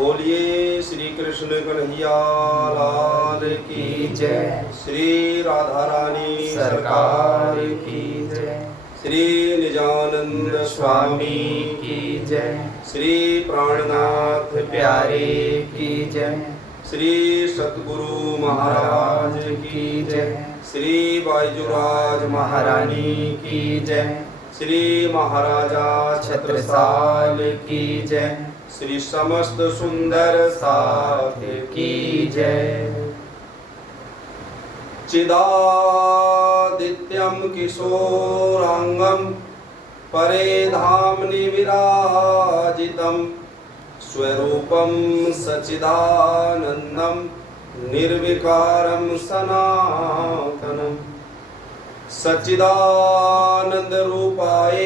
बोलिए श्री कृष्ण कन्हैया लाल की जय। श्री राधा रानी सरकार की जय। श्री निजानंद स्वामी की जय। श्री प्राणनाथ प्यारे की जय। श्री सतगुरु महाराज की जय। श्री बाईजुराज महारानी की जय। श्री महाराजा छत्रसाल की जय। श्री समस्त सुंदर साथ की जय। चिदादित्यम किशोरांगम परे धामनि विराजितम स्वरूपम सचिदानंदम निर्विकारम सनातनम सच्चिदानंद रूपाय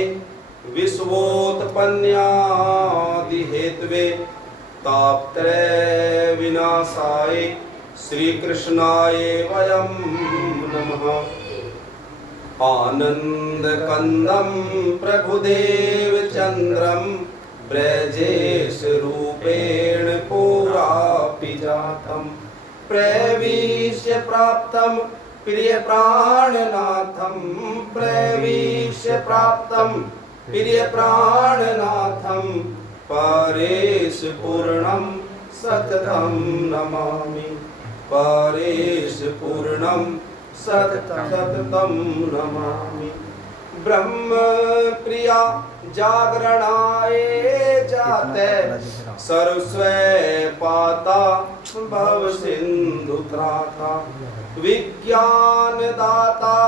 विश्वोत्पन्नादि हेतवे तापत्रय विनाशाय श्री कृष्णाय वयं नमः। आनंद कंदम प्रभुदेव चंद्रम ब्रजेश रूपेण पुरापि जातम प्रविश्य प्राप्तम प्रिय प्राणनाथम प्रविश्य प्राप्तम प्रिय प्राणनाथम परेश पूर्णम सततम नमामि परेश पूर्णम सततम नमामि। ब्रह्म प्रिया जागरणाय जाते सरस्वै पाता भव सिंधु त्राता विज्ञान दाता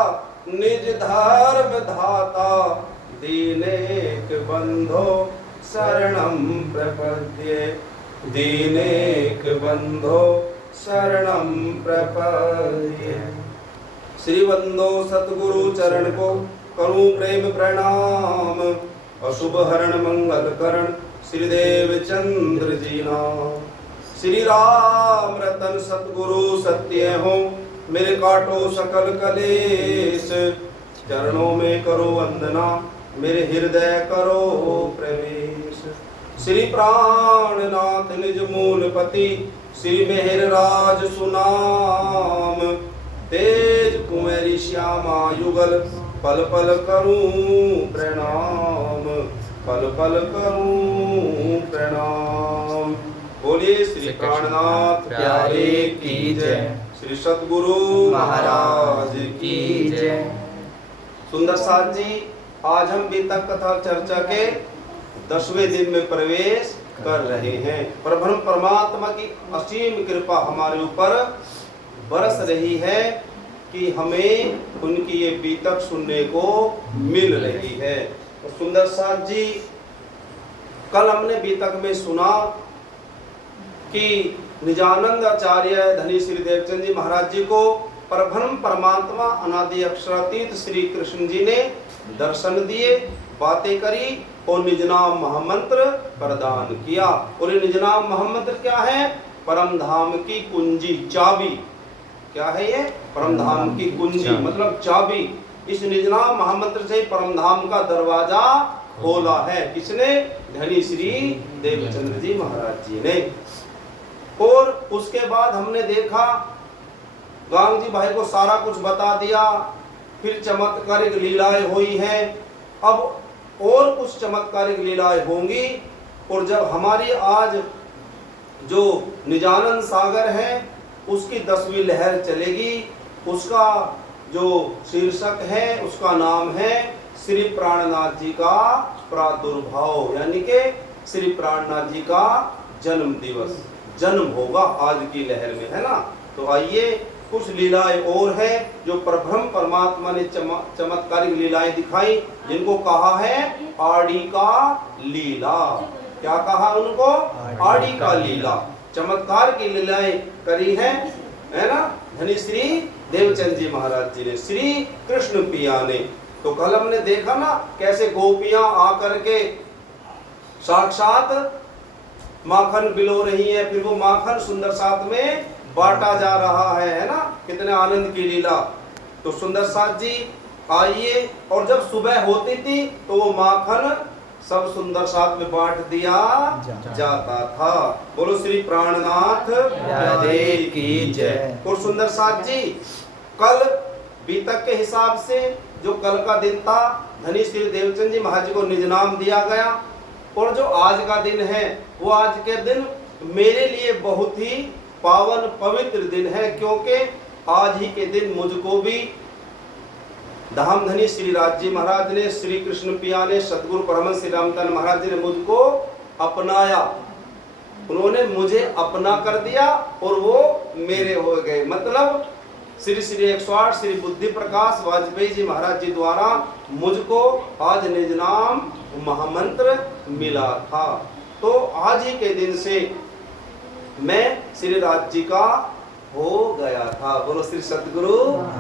निज धर्म धाता दीनेक बंधो शरणं प्रपद्ये दीनेक बंधो शरणं प्रपद्ये। श्री वंदो सतगुरु चरण को करूं प्रेम प्रणाम अशुभ हरण मंगल करण श्रीदेव चंद्र जी नाम। श्री राम रतन सतगुरु सत्य हो मेरे काटो सकल कलेश चरणों में करो वंदना मेरे हृदय करो प्रवेश। श्री प्राणनाथ निज मूलपति श्री मेहर राज सुनाम तेज कुंवरी श्यामा युगल पल पल करूं प्रणाम पल पल करूं प्रणाम। बोलिए श्री प्राणनाथ प्यारे की जय श्री सतगुरु महाराज की जय। सुंदर साथ जी आज हम बीतक कथा चर्चा के 10वें दिन में प्रवेश कर रहे हैं। परब्रह्म परमात्मा की असीम कृपा हमारे ऊपर बरस रही है कि हमें उनकी ये बीतक सुनने को मिल रही है। तो सुंदर साथ जी कल हमने बीतक में सुना कि निजानंद आचार्य धनी श्री देवचंद जी महाराज जी को परब्रह्म परमात्मा अनादि अक्षरातीत श्री कृष्ण जी ने दर्शन दिए बातें करी और निज नाम महामंत्र प्रदान किया। और ये निज नाम महामंत्र क्या है? परम धाम की कुंजी चाबी। क्या है ये? परम धाम की कुंजी मतलब चाबी। इस निज नाम महामंत्र से परम धाम का दरवाजा खोला है। किसने? धनी श्री देवचंद्र जी महाराज जी ने। और उसके बाद हमने देखा गांग जी भाई को सारा कुछ बता दिया। फिर चमत्कारिक लीलाएं हुई हैं। अब और कुछ चमत्कारिक लीलाएं होंगी। और जब हमारी आज जो निजानंद सागर है उसकी 10वीं लहर चलेगी, उसका जो शीर्षक है उसका नाम है श्री प्राणनाथ जी का प्रादुर्भाव, यानी कि श्री प्राणनाथ जी का जन्म दिवस, जन्म होगा आज की लहर में, है ना। तो आइए कुछ लीलाएं और है जो परब्रह्म परमात्मा ने चमत्कारिक लीलाएं दिखाई, जिनको कहा है आड़ी का लीला। क्या कहा उनको? आड़ी का लीला। चमत्कार की लीलाएं करी है ना धनी श्री देवचंद जी महाराज जी ने, श्री कृष्ण पिया ने। तो कल हमने देखा ना कैसे गोपियां आकर के साक्षात माखन बिलो रही है, फिर वो माखन सुंदर साथ में बांटा जा रहा है ना। कितने आनंद की लीला। तो सुंदर साथ जी आइए, और जब सुबह होती थी तो वो माखन सब सुंदर साथ में बांट दिया जाता था। बोलो श्री प्राणनाथ प्यारे की जय। और सुंदर साथ जी, कल बीतक के हिसाब से जो कल का दिन था, धनी श्री देवचंद जी महाराज को निज नाम दिया गया। और जो आज का दिन है, वो आज के दिन मेरे लिए बहुत ही पावन पवित्र दिन है, क्योंकि आज ही के दिन मुझको भी धाम धनी श्री राज जी महाराज ने, श्री कृष्ण पिया ने, सतगुरु परमहंस श्री रामचंद्र महाराज जी ने मुझको अपनाया। उन्होंने मुझे अपना कर दिया और वो मेरे हो गए। मतलब श्री श्री 108 श्री बुद्धि प्रकाश वाजपेयी जी महाराज जी द्वारा मुझको आज निज नाम महामंत्र मिला था। तो आज ही के दिन से मैं श्री राज जी का हो गया था। बोलो श्री सतगुरु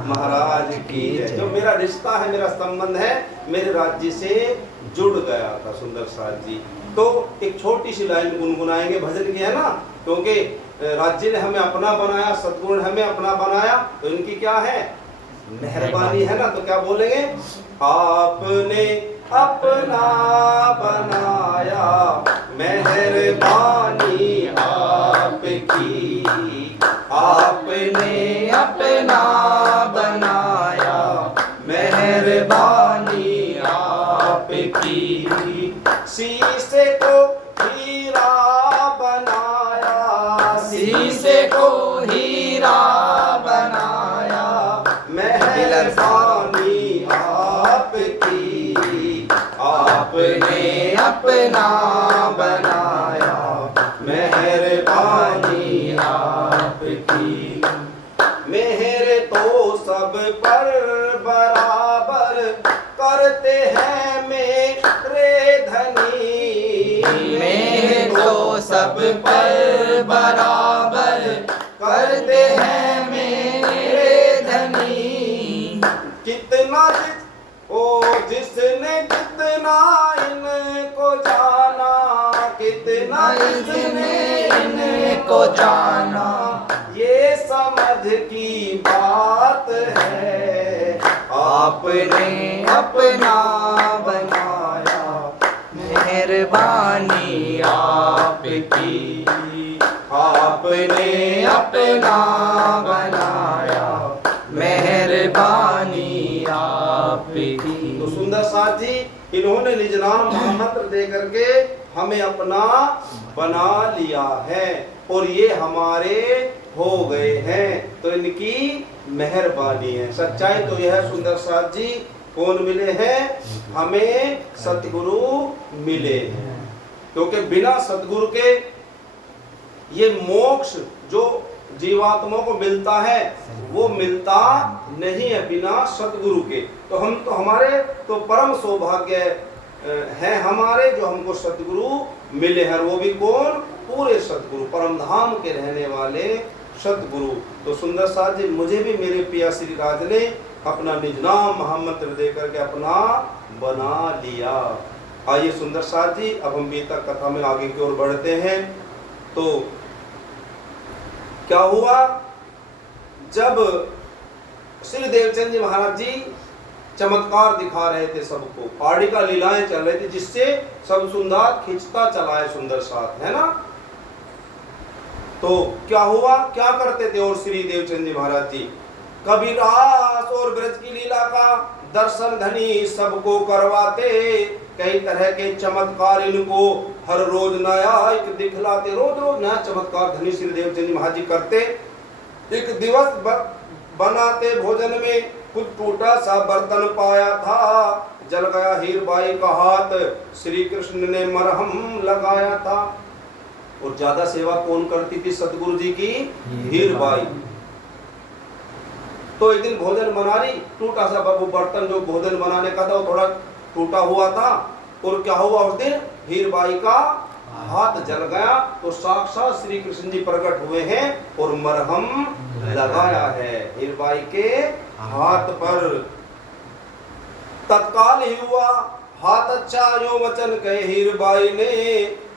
महाराज की जय। जो मेरा रिश्ता है, मेरा संबंध है, मेरे राज जी से जुड़ गया था सुंदर साथ जी। तो एक छोटी सी लाइन गुनगुनाएंगे, भजन की है ना, क्योंकि राज जी ने हमें अपना बनाया, सतगुरु ने हमें अपना बनाया, तो इनकी क्या है, मेहरबानी है ना। तो क्या बोलेंगे, आपने अपना बनाया, मेहरबानी आपकी, आपने अपना बनाया, मेहरबानी आपकी। शीशे को हीरा बनाया, शीशे को हीरा बनाया, मेहरबानी आपकी, आपने अपना बनाया, मेहरबानी आपकी। मेहर तो सब पर बराबर करते हैं मेरे धनी, मेहर तो सब पर बराबर करते हैं मेरे धनी। कितना जिसने कितना इनको जाना, कितना जिसने इनको जाना, ये समझ की बात है। आपने अपना बनाया, मेहरबानी आपकी, आपने अपना बनाया, मेहरबानी आपकी। तो सुंदर साथ जी, इन्होंने निज नाम महामंत्र दे करके हमें अपना बना लिया है और ये हमारे हो गए हैं। तो इनकी मेहरबानी है। सच्चाई तो यह है सुंदर साथ जी, कौन मिले हैं, हमें सतगुरु मिले हैं। क्योंकि बिना सतगुरु के ये मोक्ष जो जीवात्मा को मिलता है वो मिलता नहीं है बिना सतगुरु के। तो हम तो हमारे तो परम सौभाग्य है हमारे जो हमको सतगुरु मिले हैं। वो भी कौन, पूरे सतगुरु, परम धाम के रहने वाले सतगुरु। तो सुंदर साथ जी, मुझे भी मेरे पिया श्री राज ने अपना निज नाम महामंत्र दे करके अपना बना लिया। आइए सुंदर साथ जी, अब हम बीतक कथा में आगे की ओर बढ़ते हैं। तो क्या हुआ, जब श्री देवचंद जी महाराज जी चमत्कार दिखा रहे थे सबको, पाड़ी का लीलाएं चल रही थी, जिससे सब सुंदर खिंचता चला है सुंदर साथ, है ना। तो क्या हुआ, क्या करते थे और श्री देवचंद जी महाराज जी, कभी रास और ब्रज की लीला का दर्शन धनी सबको करवाते, कई तरह के चमत्कार इनको हर रोज नया एक दिखलाते, रोज रोज नया चमत्कार धनी श्री देवचंद जी महाराज जी करते। एक दिवस बनाते भोजन में कुछ टूटा सा बर्तन पाया था, जल गया हीरबाई का हाथ, श्री कृष्ण ने मरहम लगाया था। और ज्यादा सेवा कौन करती थी सतगुरु जी की, हीरबाई। तो एक दिन भोजन बना रही, टूटा सा वो बर्तन जो भोजन बनाने का था वो थोड़ा टूटा हुआ था, और क्या हुआ उस दिन, हीरबाई का हाथ जल गया। तो साक्षात श्री कृष्ण जी प्रकट हुए हैं और मरहम लगाया है हीरबाई के हाथ पर। तत्काल ही हुआ, हाथ अच्छा यो वचन कहे हीरबाई ने,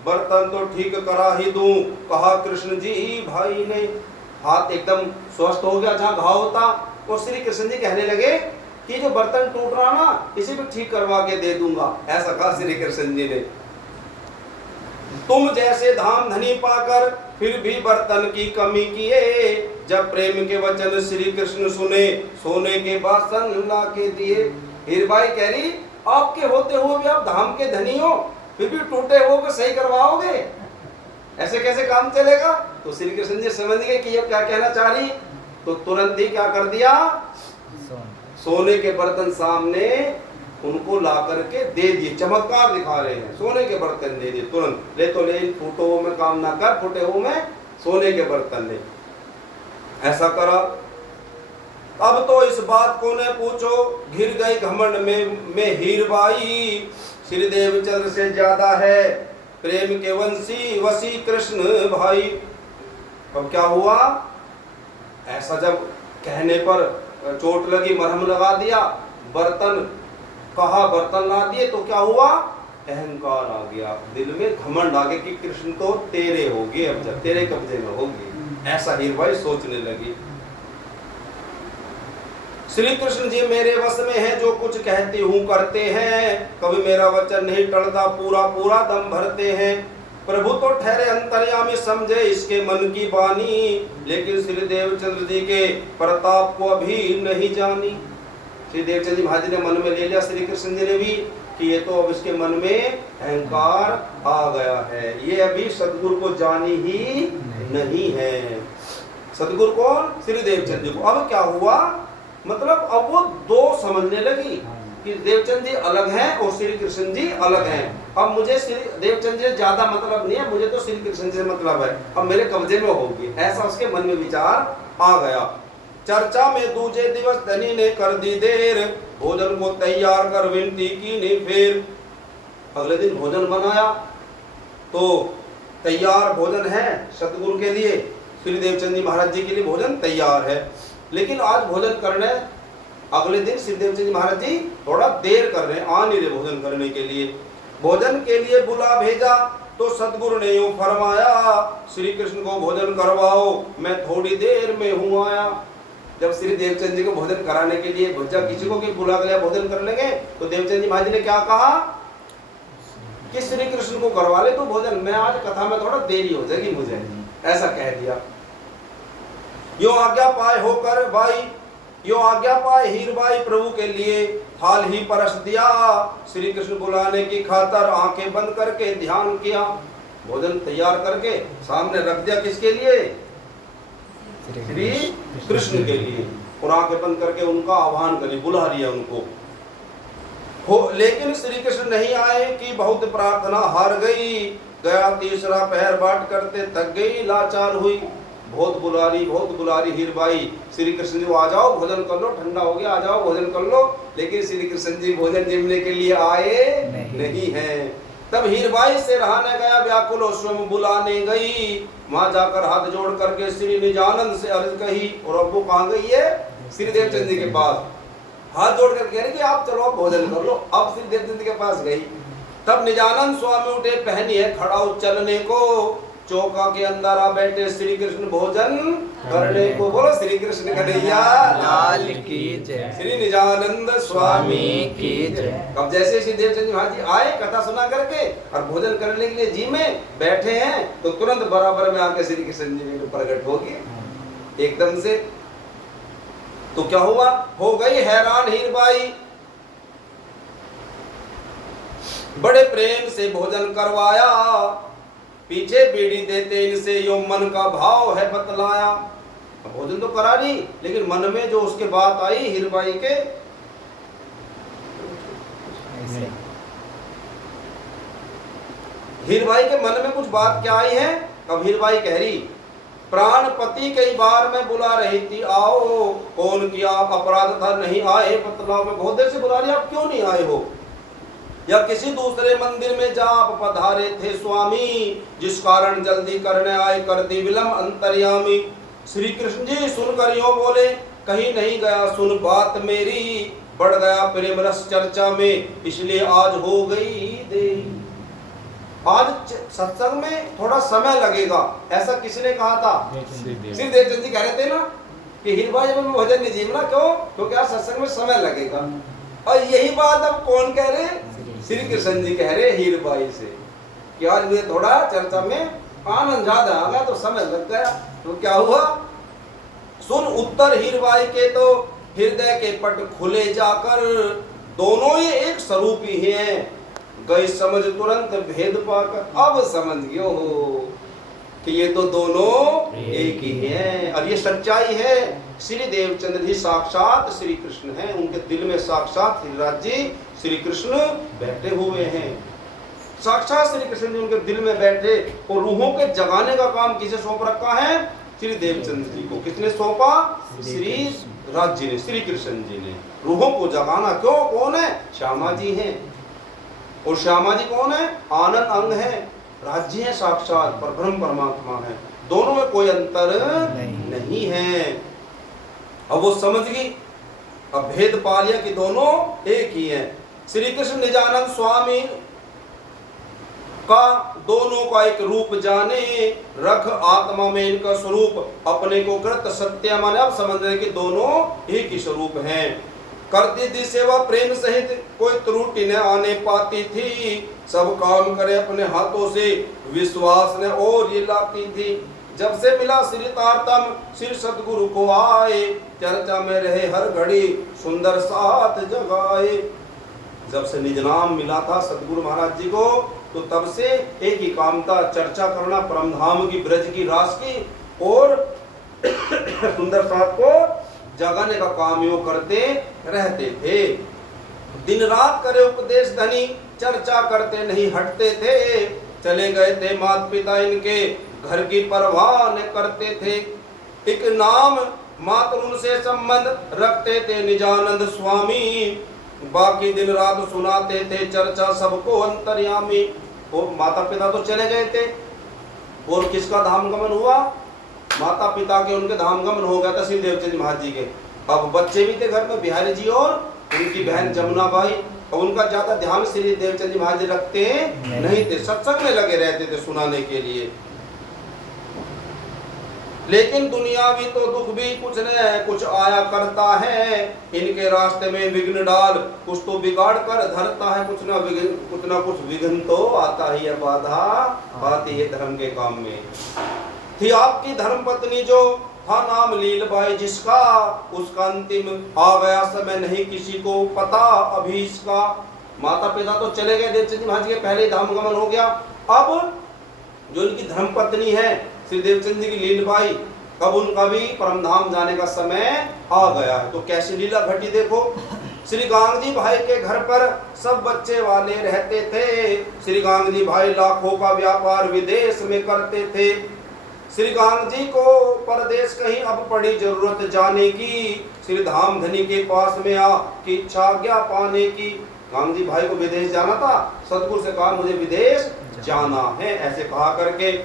बर्तन तो ठीक करा ही दूं, कहा कृष्ण जी भाई ने। हाथ एकदम स्वस्थ हो गया जहाँ घाव था, और श्री कृष्ण जी कहने लगे कि जो बर्तन टूट रहा ना इसी को ठीक करवा के दे दूंगा। ऐसा कहा श्री कृष्ण जी ने। तुम जैसे धाम धनी पाकर फिर भी बर्तन की कमी किए, जब प्रेम के वचन श्री कृष्ण सुने सोने के बासन ला के दिए। हीरबाई कह रही आपके होते हुए भी आप धाम के धनी हो, फिर भी टूटे हुए को सही करवाओगे, ऐसे कैसे काम चलेगा? तो श्री कृष्ण जी समझ गए कि ये क्या कहना चाह रही, तो तुरंत ही क्या कर दिया, सोने के बर्तन सामने उनको ला करके दे दिए। चमत्कार दिखा रहे हैं, सोने के बर्तन दे दिए तुरंत। ले तो ले, फूटो हुए में काम ना कर, फूटे हुए में सोने के बर्तन ले। ऐसा करा। अब तो इस बात को न पूछो, घिर गए घमंड में हीरबाई, श्री देवचंद्र से ज्यादा है प्रेम के वंशी वसी कृष्ण भाई। अब क्या हुआ, ऐसा जब कहने पर चोट लगी, मरहम लगा दिया, बर्तन कहा बर्तन ला दिए, तो क्या हुआ, अहंकार आ गया दिल में, घमंड आ गया कि कृष्ण तो तेरे होगे, अब जब तेरे कब्जे में होगी। ऐसा हीरबाई सोचने लगी। श्री कृष्ण जी मेरे वश में है, जो कुछ कहती हूँ करते हैं, कभी मेरा वचन नहीं टलता, पूरा पूरा दम भरते हैं। प्रभु तो ठहरे अंतर्यामी, समझे इसके मन की बानी, लेकिन श्री देवचंद्र जी के प्रताप को अभी नहीं जानी। श्री देवचंद्र जी महाराज ने मन में ले लिया, श्री कृष्ण जी ने भी, कि ये तो अब इसके मन में अहंकार आ गया है, ये अभी सदगुरु को जानी ही नहीं है। सदगुरु कौन, श्री देवचंद्र जी को। अब क्या हुआ, मतलब अब वो दो समझने लगी कि देवचंद जी अलग हैं और श्री कृष्ण जी अलग हैं। अब मुझे श्री देवचंद जी ज्यादा मतलब नहीं है, मुझे तो श्री कृष्ण से मतलब है, अब मेरे कब्जे में होगी, ऐसा उसके मन में विचार आ गया। चर्चा में दूजे दिवस धनी ने कर दी देर, भोजन को तैयार कर विनती की ने फिर। अगले दिन भोजन बनाया, तो तैयार भोजन है सतगुरु के लिए, श्री देवचंद जी महाराज जी के लिए भोजन तैयार है। लेकिन आज भोजन करने, अगले दिन श्री देवचंद जी महाराज जी थोड़ा देर कर रहे हैं, आ नहीं रहे भोजन करने के लिए। भोजन के लिए बुला भेजा, तो सतगुरु ने यूं फरमाया, श्री कृष्ण को भोजन करवाओ, मैं थोड़ी देर में हूँ आया। जब श्री देवचंद जी को भोजन कराने के लिए जब किसी को भी बुला गया भोजन कर लेंगे, तो देवचंद जी महाराज जी ने क्या कहा कि श्री कृष्ण को करवा ले तो भोजन, मैं आज कथा में थोड़ा देरी हो जाएगी मुझे, ऐसा कह दिया। यो आज्ञा पाए होकर भाई, यो आज्ञा पाए हीरबाई प्रभु के लिए, थाल ही परस दिया, श्री कृष्ण बुलाने की खातर आंखें बंद करके ध्यान किया। भोजन तैयार करके सामने रख दिया, किसके लिए, श्री कृष्ण के लिए, और आंखें बंद करके उनका आह्वान करी, बुला लिया उनको। हो लेकिन श्री कृष्ण नहीं आए कि बहुत प्रार्थना हार गई, गया तीसरा पहर बाट करते थक गई, लाचार हुई। बहुत बुला रही हीरबाई, श्री कृष्ण जी आ जाओ भोजन कर लो, ठंडा हो गया, आ जाओ भोजन कर लो, लेकिन श्री कृष्ण जी भोजन जिमने के लिए आए नहीं हैं। तब हीरबाई से रहा न गया, व्याकुल हो स्वयं बुलाने गई, वहां जाकर हाथ जोड़ करके श्री निजानंद से अर्ज कही। और अब वो कहाँ गई है, श्री देवचंद जी के पास, हाथ जोड़ कर कह रही कि आप चलो भोजन कर लो। अब श्री देवचंद जी के पास गई, तब निजानंद स्वामी उठे, पहनी है खड़ा चलने को, चौका के अंदर आ बैठे श्री कृष्ण भोजन करने को। बोलो श्री कृष्ण कन्हैया लाल की जय, श्री निजानंद स्वामी की जय। अब जैसे श्री देवचंद जी महाराज जी आए कथा सुना करके और भोजन करने के लिए जी में बैठे हैं, तो तुरंत बराबर में आके श्री कृष्ण जी में प्रकट हो गए एकदम से। तो क्या हुआ, हो गई हैरान हीरबाई, बड़े प्रेम से भोजन करवाया, पीछे बीड़ी देते इनसे यो मन का भाव है बतलाया। भोजन तो करा ली, लेकिन मन में जो उसके बात आई हीरबाई के, हीरबाई के मन में कुछ बात क्या आई है। अब हीरबाई कह रही, प्राणपति कई बार मैं बुला रही थी, आओ कौन किया अपराध था नहीं आए, बतलाओ, मैं बहुत देर से बुला रही, आप क्यों नहीं आए हो, या किसी दूसरे मंदिर में जा आप पधारे थे स्वामी, जिस कारण जल्दी करने आए कर दी विलंब अंतर्यामी। श्री कृष्ण जी सुनकर यों बोले, कहीं नहीं गया सुन बात मेरी, बढ़ गया प्रेम रस चर्चा में, इसलिए आज हो गई देरी। आज सत्संग में थोड़ा समय लगेगा, ऐसा किसने कहा था, श्री देवचंद जी कह रहे थे ना कि हीरबाई जब मैं भजन नहीं जीवना, क्यों? क्योंकि आज सत्संग में समय लगेगा। और यही बात अब कौन कह रहे? श्री कृष्ण जी कह रहे हीरबाई से कि आज मुझे थोड़ा चर्चा में आनंद ज्यादा आ गया तो समय लग गया। तो क्या हुआ? सुन उत्तर हीरबाई के तो हृदय के पट खुले जाकर, दोनों ये एक स्वरूप ही हैं, गई समझ तुरंत भेद पाकर। अब समझ गए हो कि ये तो दोनों एक ही हैं और ये सच्चाई है। श्री देवचंद्र जी साक्षात श्री कृष्ण हैं, उनके दिल में साक्षात हीराज जी श्री कृष्ण बैठे हुए हैं। साक्षात श्री कृष्ण जी उनके दिल में बैठे और रूहों के जगाने का काम किसे सौंप रखा है? श्री देवचंद्र जी को। किसने सौंपा? श्री राज जी ने, श्री कृष्ण जी ने रूहों को जगाना। क्यों? कौन है? श्यामा जी हैं। और श्यामा जी कौन है? आनंद अंग है, राज्य है साक्षात, पर ब्रह्म परमात्मा है, दोनों में कोई अंतर नहीं है। अब वो समझ गई, अब भेद पा लिया कि दोनों एक ही हैं। श्री कृष्ण निजानंद स्वामी का दोनों का एक रूप जाने, रख आत्मा में इनका स्वरूप अपने को कृत सत्य माने। अब समझ रहे कि दोनों एक ही स्वरूप हैं। करती थी सेवा प्रेम सहित, कोई त्रुटि न आने पाती थी, सब काम करे अपने हाथों से, विश्वास ने और ये लाती थी। जब से मिला श्री तारतम श्री सतगुरु को आए, चर्चा में रहे हर घड़ी सुंदर साथ जगाए। जब से निज नाम मिला था सतगुरु महाराज जी को, तो तब से एक ही काम था, चर्चा करना परम धाम की, ब्रज की, रास की, और सुंदर साथ को जगाने का काम यो करते रहते थे। दिन रात करे उपदेश धनी, चर्चा करते नहीं हटते थे। चले गए थे माता पिता इनके, घर की परवाह न करते थे। एक नाम मात्र उनसे संबंध रखते थे निजानंद स्वामी, बाकी दिन रात सुनाते थे चर्चा सबको अंतर्यामी। और माता पिता तो चले गए थे, और किसका धाम गमन हुआ? माता पिता के, उनके धाम गमन हो गया था श्री देवचंद महाराज जी के। अब बच्चे भी थे घर में, बिहारी जी और उनकी बहन जमुना बाई, और उनका ज्यादा ध्यान श्री देवचंद जी महाराज जी रखते नहीं थे, सत्संग में लगे रहते थे सुनाने के लिए। लेकिन दुनियावी तो दुख भी कुछ न कुछ आया करता है, इनके रास्ते में विघ्न डाल कुछ तो बिगाड़ कर धरता है। कुछ ना कुछ विघ्न तो आता ही है, बाधा आती है धर्म के काम में। थी आपकी धर्म पत्नी जो, था नाम लीलबाई जिसका, उसका अंतिम आ गया समय नहीं किसी को पता अभी इसका। माता पिता तो चले गए देवचंद जी महाराज के, पहले ही धाम गमन हो गया। अब जो इनकी धर्म पत्नी है श्री देवचंद जी की लीलबाई, कब उनका भी परम धाम जाने का समय आ गया है। तो कैसी लीला घटी देखो। श्री गांगजी भाई के घर पर सब बच्चे वाले रहते थे। श्री गांगजी भाई लाखों का व्यापार विदेश में करते थे। श्री गांगजी को परदेश कहीं अब पड़ी जरूरत जाने की, श्री धाम धनी के पास में आ की इच्छा आज्ञा पाने की। गांगजी भाई को विदेश जाना था, सतगुरु से कहा मुझे विदेश जाना है, ऐसे कहा करके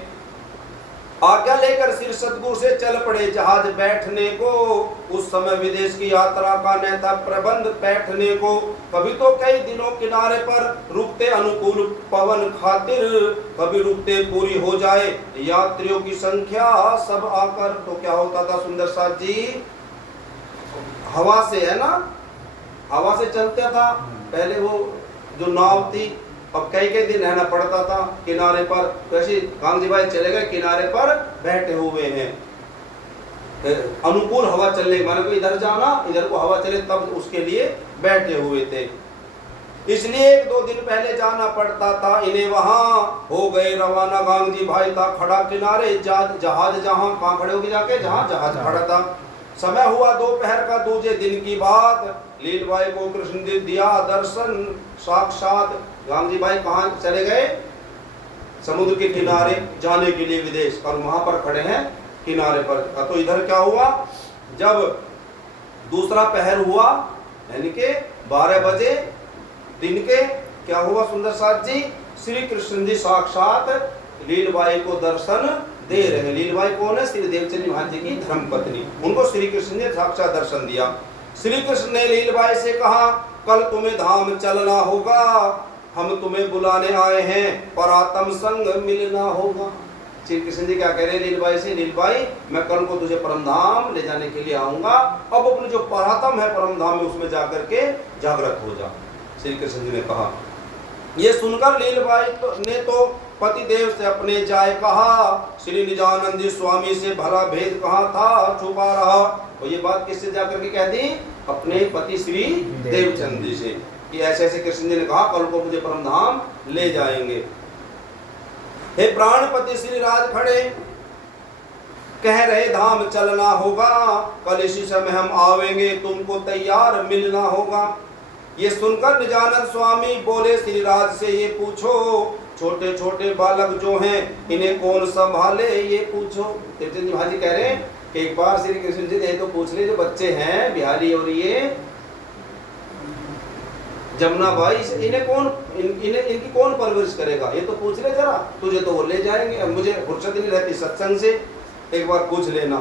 आज्ञा लेकर श्री सतगुरु से चल पड़े जहाज बैठने को। उस समय विदेश की यात्रा का न था प्रबंध बैठने को। कभी तो कई दिनों किनारे पर रुकते अनुकूल पवन खातिर, कभी रुकते पूरी हो जाए यात्रियों की संख्या सब आकर। तो क्या होता था सुंदर साथ जी, हवा से, है ना, हवा से चलता था। पहले वो जो नाव थी, अब कई दिन रहना पड़ता था किनारे पर। तो ऐसे गांधी भाई चले गए, किनारे पर बैठे हुए हैं। अनुकूल हवा चलने माने को इधर जाना, इधर को हवा चले, तब उसके लिए बैठे हुए थे। इसलिए 1-2 दिन पहले जाना पड़ता था इन्हें। वहां हो गए रवाना, गांधी भाई था खड़ा किनारे, जहाज जहां कहाँ खड़े होगी जाके, जहां जहाज खड़ा था। समय हुआ दोपहर का दूजे दिन की बात, लीलबाई को कृष्ण ने दिया दर्शन साक्षात। गांधी भाई कहाँ चले गए? समुद्र के किनारे जाने के लिए विदेश, और वहां पर खड़े हैं किनारे पर। तो इधर क्या हुआ, जब दूसरा पहर हुआ यानी कि 12 बजे दिन के, क्या हुआ सुंदर साथ जी, श्री कृष्ण जी साक्षात लीलबाई को दर्शन दे रहे हैं। लीलबाई कौन है? श्री देवचंद महाराज जी की धर्मपत्नी, उनको श्री कृष्ण ने साक्षात दर्शन दिया। श्री कृष्ण ने लीलबाई से कहा कल तुम्हें धाम चलना होगा, हम तुम्हें बुलाने आए हैं, परातम संग मिलना होगा। श्री कृष्ण जी क्या कह रहे हैं लीलबाई से, लीलबाई मैं कल को तुझे परम धाम ले जाने के लिए आऊंगा, अब अपने जो परातम है परम धाम में उसमें जाकर के जागृत हो जा। श्री कृष्ण जी ने कहा। ये सुनकर लीलबाई ने तो पति देव से अपने जाय कहा, श्री निजानंद जी स्वामी से भला भेद कहाँ था छुपा रहा। और ये बात किससे जाकर के कह दी, अपने पति श्री देवचंद जी से, कि ऐसे ऐसे कृष्ण जी ने कहा कल को मुझे परम धाम ले जाएंगे। हे प्राणपति श्री राज खड़े कह रहे धाम चलना होगा, कल इसी समय हम आवेंगे तुमको तैयार मिलना होगा। ये सुनकर निजानंद स्वामी बोले श्री राज से ये पूछो, छोटे छोटे बालक जो हैं इन्हें कौन संभाले ये पूछो। देवचंद जी महाराज कह रहे हैं कि एक बार श्री कृष्ण जी ने तो पूछ ले, जो बच्चे हैं बिहारी और ये जमुना बाई, इन्हें कौन इनकी कौन परवरिश करेगा, ये तो पूछ ले जरा, तुझे तो वो ले जाएंगे, अब मुझे फुर्सत नहीं रहती सत्संग से, एक बार पूछ लेना।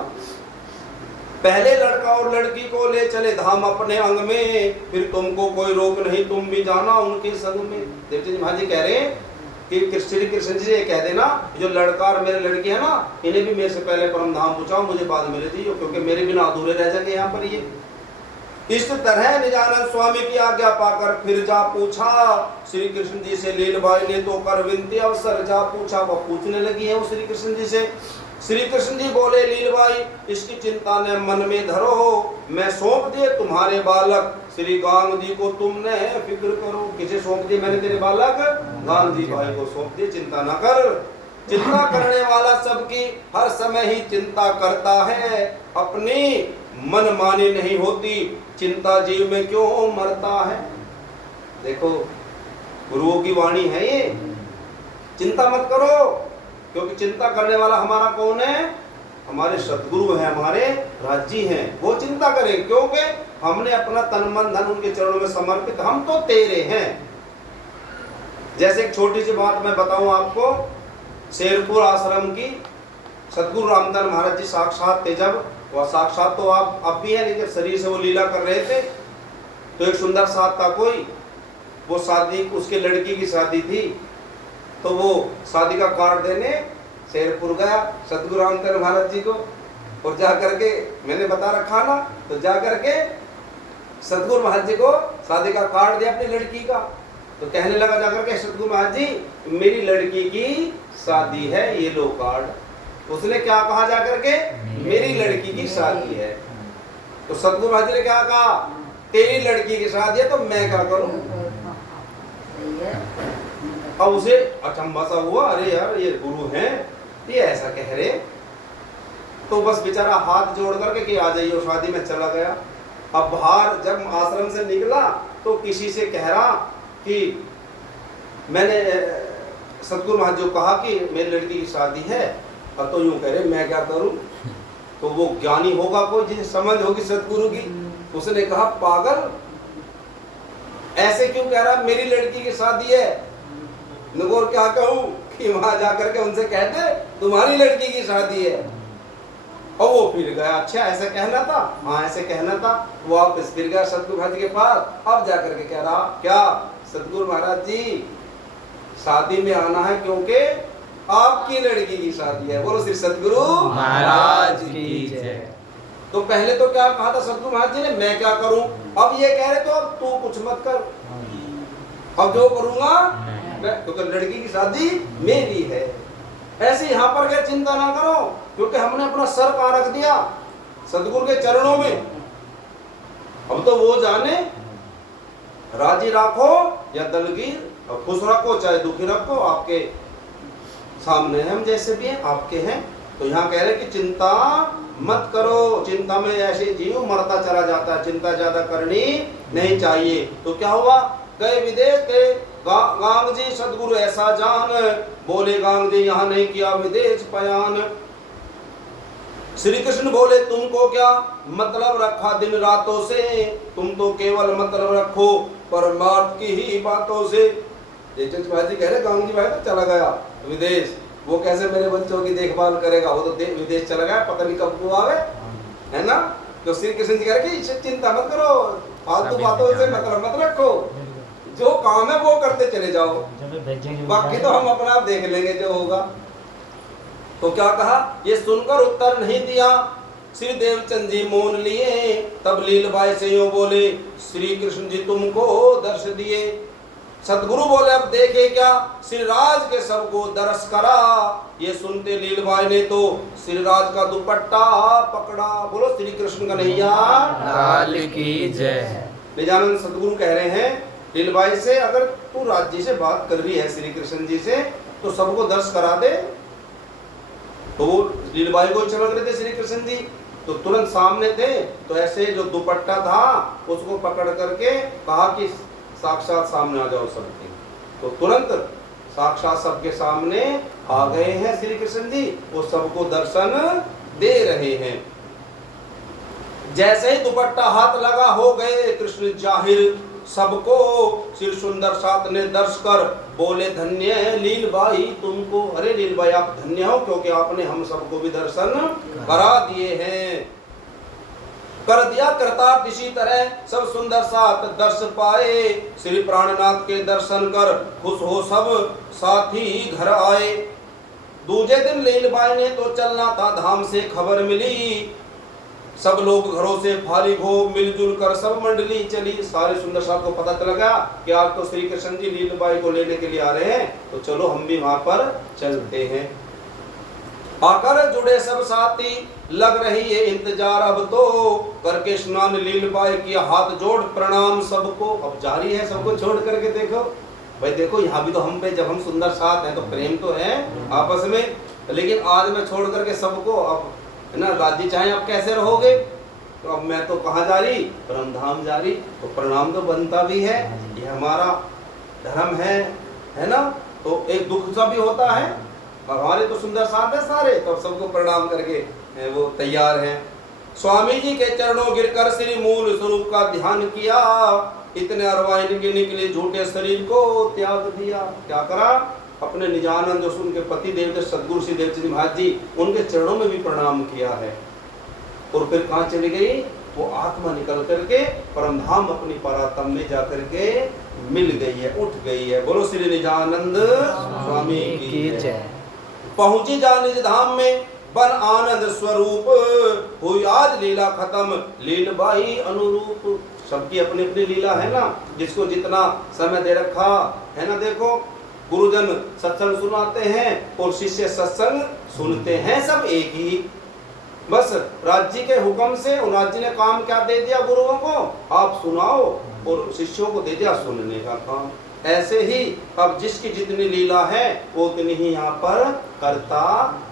पहले लड़का और लड़की को ले चले धाम अपने अंग में, फिर तुमको कोई रोक नहीं तुम भी जाना उनके संग में। देवचंद महाराज जी कह रहे हैं कि श्री कृष्ण जी ये कह देना, जो लड़का और मेरे लड़की है ना, इन्हें भी मेरे से पहले परम धाम पहुंचाओ, मुझे बाद में ले जाइए, क्योंकि मेरे बिना अधूरे रह जाएंगे यहाँ पर ये। इस तरह निजानंद स्वामी की आज्ञा पाकर फिर जा पूछा श्री कृष्ण जी से, लीलबाई ने तो कर विनती अवसर जा पूछा। वह पूछने लगी है वो श्री कृष्ण जी से। श्री कृष्ण जी बोले, लीलबाई इसकी चिंता न मन में धरो, मैं सौंप दिए तुम्हारे बालक श्री गांग जी को, तुमने फिक्र करो। किसे सौंप दिए मैंने तेरे बालक, गांग जी भाई को सौंप दिए, चिंता न कर। चिंता करने वाला सबकी हर समय ही चिंता करता है, अपनी मन मानी नहीं होती, चिंता जीव में क्यों मरता है। देखो गुरुओं की वाणी है ये, चिंता मत करो, क्योंकि चिंता करने वाला हमारा कौन है, हमारे सदगुरु हैं, हमारे राज्य हैं, वो चिंता करें, क्योंकि हमने अपना तन मन धन उनके चरणों में समर्पित, हम तो तेरे हैं। जैसे एक छोटी सी बात मैं बताऊं आपको, शेरपुर आश्रम की सदगुरु रामदास महाराज जी साक्षात थे, जब वह साक्षात तो आप अब भी है, लेकिन शरीर से वो लीला कर रहे थे, तो एक सुंदर साथ था कोई, वो शादी उसके लड़की की शादी थी, तो वो शादी का कार्ड देने शेरपुर गया सदगुरु रामदास महाराज जी को, और जा करके मैंने बता रखा ना, तो जा करके सदगुरु महाराज जी को शादी का कार्ड दिया अपनी लड़की का। तो कहने लगा जाकर के, सदगुरु महाराज जी मेरी लड़की की शादी है, ये लो कार्ड। उसने क्या कहा जाकर के, मेरी लड़की की शादी है। तो सदगुरु महाराज जी ने क्या कहा, तेरी लड़की की शादी है तो मैं क्या करूं। अब उसे अचंभा सा हुआ, अरे यार ये गुरु हैं, ये ऐसा कह रहे। तो बस बेचारा हाथ जोड़ करके कि आ जाइए, शादी में चला गया। अब बाहर जब आश्रम से निकला तो किसी से कह रहा कि मैंने सदगुरु महाराज जी को कहा कि मेरी लड़की की शादी है, अब तो यूं कह रहे मैं क्या करूं। तो वो ज्ञानी होगा कोई जिसे समझ होगी सदगुरु की, उसने कहा पागल ऐसे क्यों कह रहा, मेरी लड़की की शादी है, नगोर क्या कहूं कि वहां जाकर के उनसे कहते तुम्हारी लड़की की शादी है। और वो फिर गया, अच्छा ऐसा कहना था, हाँ ऐसे कहना था। वो वापस फिर गया सदगुरु महाराज के पास, अब जाकर के कह रहा क्या सदगुरु महाराज जी शादी में आना है क्योंकि आपकी लड़की की शादी है। बोलो श्री सदगुरु महाराज की जय। तो पहले तो क्या कहा था सदगुरु महाराज जी ने, मैं क्या करूं, अब ये कह रहे तो अब तू कुछ मत कर, अब जो करूंगा क्योंकि लड़की की शादी मेरी है। ऐसे यहाँ पर क्या चिंता ना करो, क्योंकि हमने अपना सर कहाँ रख दिया, सदगुरु के चरणों में। अब तो वो जाने, राजी रखो या दलगीर, और खुश रखो चाहे दुखी रखो, आपके सामने हैं, हम जैसे भी हैं आपके हैं। तो यहाँ कह रहे कि चिंता मत करो, चिंता में ऐसे जीव मरता चला जाता है, चिंता ज्यादा करनी नहीं चाहिए। तो क्या हुआ, गए विदेश के गांग जी सदगुरु ऐसा जान, बोले गांग जी यहाँ नहीं किया विदेश पयान। श्री कृष्ण बोले तुमको क्या मतलब रखा दिन रातों से, तुम तो केवल मतलब रखो परमार्थ की ही बातों से। भाई कह रहे गांग जी भाई तो चला गया विदेश, वो कैसे मेरे बच्चों की देखभाल करेगा, वो तो विदेश चला गया, पता नहीं कब को आवे, है ना। तो श्री कृष्ण जी कह रहे कि चिंता मत करो, फालतू बातों से मतलब मत रखो, जो काम है वो करते चले जाओ, बाकी तो हम अपना देख लेंगे जो होगा। तो क्या कहा, ये सुनकर उत्तर नहीं दिया। श्री देवचंद जी मौन लिए। तब लीलबाई से यूं बोले, श्री कृष्ण जी तुमको दर्श दिए। सतगुरु बोले, अब देखे क्या, श्री राज के सबको दर्श करा। ये सुनते लीलबाई ने तो श्री राज का दुपट्टा पकड़ा। बोलो श्री कृष्ण कन्हैया लाल की जय। निजानंद सतगुरु कह रहे हैं लीलबाई से, अगर तू राज जी से बात कर रही है श्री कृष्ण जी से, तो सबको दर्श करा दे। तो वो लीलबाई को चमक रहे थे श्री कृष्ण जी, तो तुरंत सामने थे, तो ऐसे जो दुपट्टा था उसको पकड़ करके कहा कि साक्षात सामने आ जाओ सबके। तो तुरंत साक्षात सबके सामने आ गए हैं श्री कृष्ण जी, वो सबको दर्शन दे रहे हैं। जैसे ही दुपट्टा हाथ लगा हो गए कृष्ण जाहिर सबको। श्री सुंदर साथ ने दर्श कर बोले, धन्य है लीलबाई तुमको। अरे लीलबाई आप धन्य हो, क्योंकि आपने हम सबको भी दर्शन करा दिए हैं। कर दिया करतार इसी तरह सब सुंदर साथ दर्श पाए। श्री प्राणनाथ के दर्शन कर खुश हो सब साथी घर आए। दूसरे दिन लीलबाई ने तो चलना था धाम से खबर मिली। सब लोग घरों से फारिग हो मिलजुल कर सब मंडली चली। सारे सुंदर साथ को पता चल गया कि आज तो श्री कृष्ण जी लीलबाई को लेने के लिए आ रहे हैं, तो चलो हम भी वहां पर चलते हैं। आकर जुड़े सब साथी लग रही है इंतजार अब तो। करके स्नान लीलबाई किया हाथ जोड़ प्रणाम सबको। अब जारी है सबको छोड़ करके। देखो भाई, देखो यहाँ भी तो हम पे, जब हम सुंदर साथ हैं तो प्रेम तो है आपस में, लेकिन आज मैं छोड़ करके सबको, अब है ना राजी चाहे आप कैसे रहोगे, तो अब मैं तो कहाँ जा रही, परमधाम जा रही, तो प्रणाम तो बनता भी है, ये हमारा धर्म है ना। तो एक दुख सा भी होता है, हमारे तो सुंदर साथ है सारे, तो सबको प्रणाम करके वो तैयार हैं। स्वामी जी के चरणों गिरकर श्री मूल स्वरूप का ध्यान किया। इतने अरवाइन के निकले झूठे शरीर को त्याग दिया। क्या करा, अपने निजानंद जो उनके पति देव सदगुरु श्री देवचंद महाराज जी, उनके चरणों में भी प्रणाम किया है। और फिर कहाँ चली गई वो आत्मा, निकल करके परमधाम अपनी परातम में जाकर के मिल गई है, उठ गई है। बोलो श्री निजानंद स्वामी की जय। पहुंची जा निज धाम में बन आनंद स्वरूप। हुई आज लीला खत्म लीलबाई अनुरूप। सबकी अपनी अपनी लीला है ना, जिसको जितना समय दे रखा है ना। देखो गुरुजन सत्संग सुनाते हैं और शिष्य सत्संग सुनते हैं, सब एक ही। बस राज्य के हुक्म से राज्य ने काम क्या दे दिया गुरुओं को, आप सुनाओ, और शिष्यों को दे दिया सुनने का काम। ऐसे ही अब जिसकी जितनी लीला है वो उतनी ही यहाँ पर करता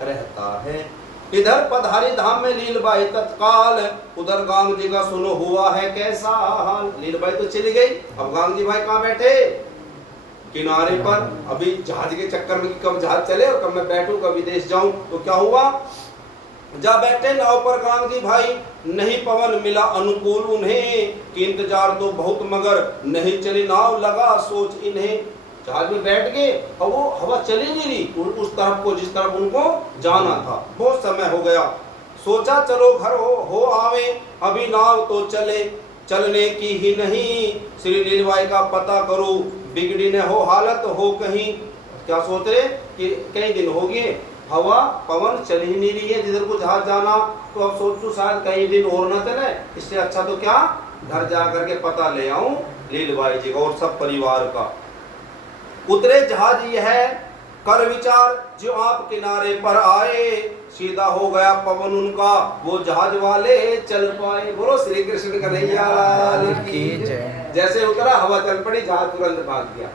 रहता है। इधर पधारी धाम में लीलबाई तत्काल, उधर गांग जी का सुनो हुआ है कैसा हाल। लीलबाई तो चली गई, अब गांग जी भाई कहाँ बैठे, किनारे पर। अभी जहाज के चक्कर में कब जहाज चले और कब मैं बैठूं, कब विदेश जाऊं, तो क्या हुआ, जा बैठे नाव पर गांग जी भाई। नहीं पवन मिला अनुकूल उन्हें, कि इंतजार तो बहुत मगर नहीं चली नाव लगा सोच इन्हें। जहाज में बैठ गए और वो हवा चली नहीं रही उस तरफ को जिस तरफ उनको जाना था। बहुत समय हो गया, सोचा चलो घर हो आवे, अभी नाव तो चले चलने की ही नहीं। श्री लीलबाई का पता करो बिगड़ी न हो हालत हो कहीं। क्या सोच रहे कि कई दिन हो गए हवा पवन चल ही नहीं रही है जिधर को जहाज जाना, तो अब सोचूं शायद कई दिन और न चले, इससे अच्छा तो क्या घर जा करके पता ले आऊं लीलबाई जी का और सब परिवार का। उतरे जहाज यह कर विचार जो आप किनारे पर आए, सीधा हो गया पवन उनका वो जहाज वाले चल पाए। बोलो श्री कृष्ण कन्हैया लाल की जय। जैसे उतरा हवा चल पड़ी, जहाज तुरंत भाग गया।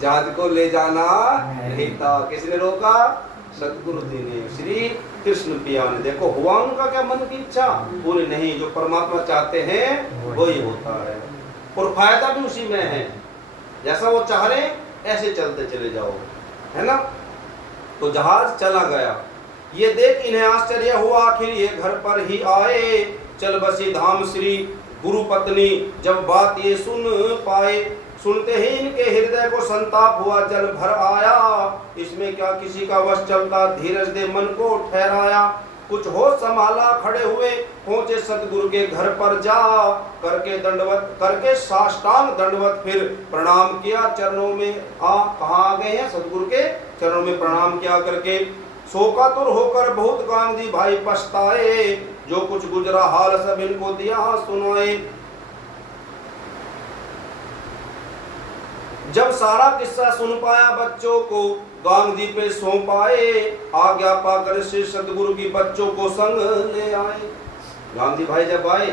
जहाज को ले जाना नहीं था, किसने रोका, सतगुरु जी ने, श्री कृष्ण पिया ने। देखो हुआ उनका क्या मन की इच्छा पूरी नहीं, जो परमात्मा चाहते हैं वही होता है, और फायदा भी उसी में है। जैसा वो चाह रहे ऐसे चलते चले जाओ, है ना। तो जहाज चला गया, ये देख इन्हें आश्चर्य हुआ, आखिर ये घर पर ही आए। चल बसी धाम श्री गुरु पत्नी जब बात ये सुन पाए, सुनते ही इनके हृदय को संताप हुआ जल भर आया। इसमें क्या किसी का वश चलता, धीरज दे मन को ठहराया। कुछ होश संभाला खड़े हुए, पहुंचे सतगुरु के घर पर जा करके दंडवत करके साष्टांग दंडवत फिर प्रणाम किया चरणों में। कहाँ आ गए हैं, सतगुरु के चरणों में प्रणाम किया करके। शोकातुर होकर बहुत गांधी भाई पछताए, जो कुछ गुजरा हाल सब इनको दिया सुनाए। जब सारा किस्सा सुन पाया बच्चों को, गांधी पे सौंप आए, आज्ञा पाकर श्री सतगुरु की बच्चों को संग ले आए। गांधी भाई जब आए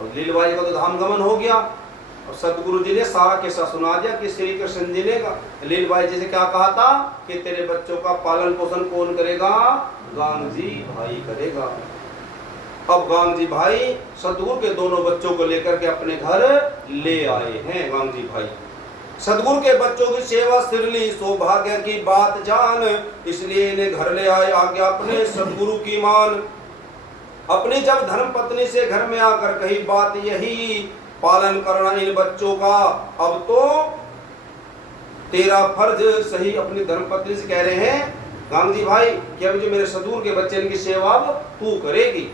और लीलबाई का तो धाम गमन हो गया, और सतगुरु जी ने सारा किस्सा सुना दिया कि श्री कृष्ण जी ने लीलबाई जी से क्या कहा था कि तेरे बच्चों का पालन पोषण कौन करेगा, गांधी भाई करेगा। अब गांधी भाई सतगुरु के दोनों बच्चों को लेकर के अपने घर ले आए हैं। गांधी भाई सतगुरु के बच्चों की सेवा सिरली सौभाग्य की बात जान, इसलिए इन्हें घर ले आए, आज्ञा अपने सतगुरु की मान। अपनी जब धर्म पत्नी से घर में आकर कही बात यही, पालन करना इन बच्चों का अब तो तेरा फर्ज सही। अपनी धर्म पत्नी से कह रहे हैं गांधी भाई कि अब जो मेरे सतगुरु के बच्चे इनकी सेवा अब तू करेगी।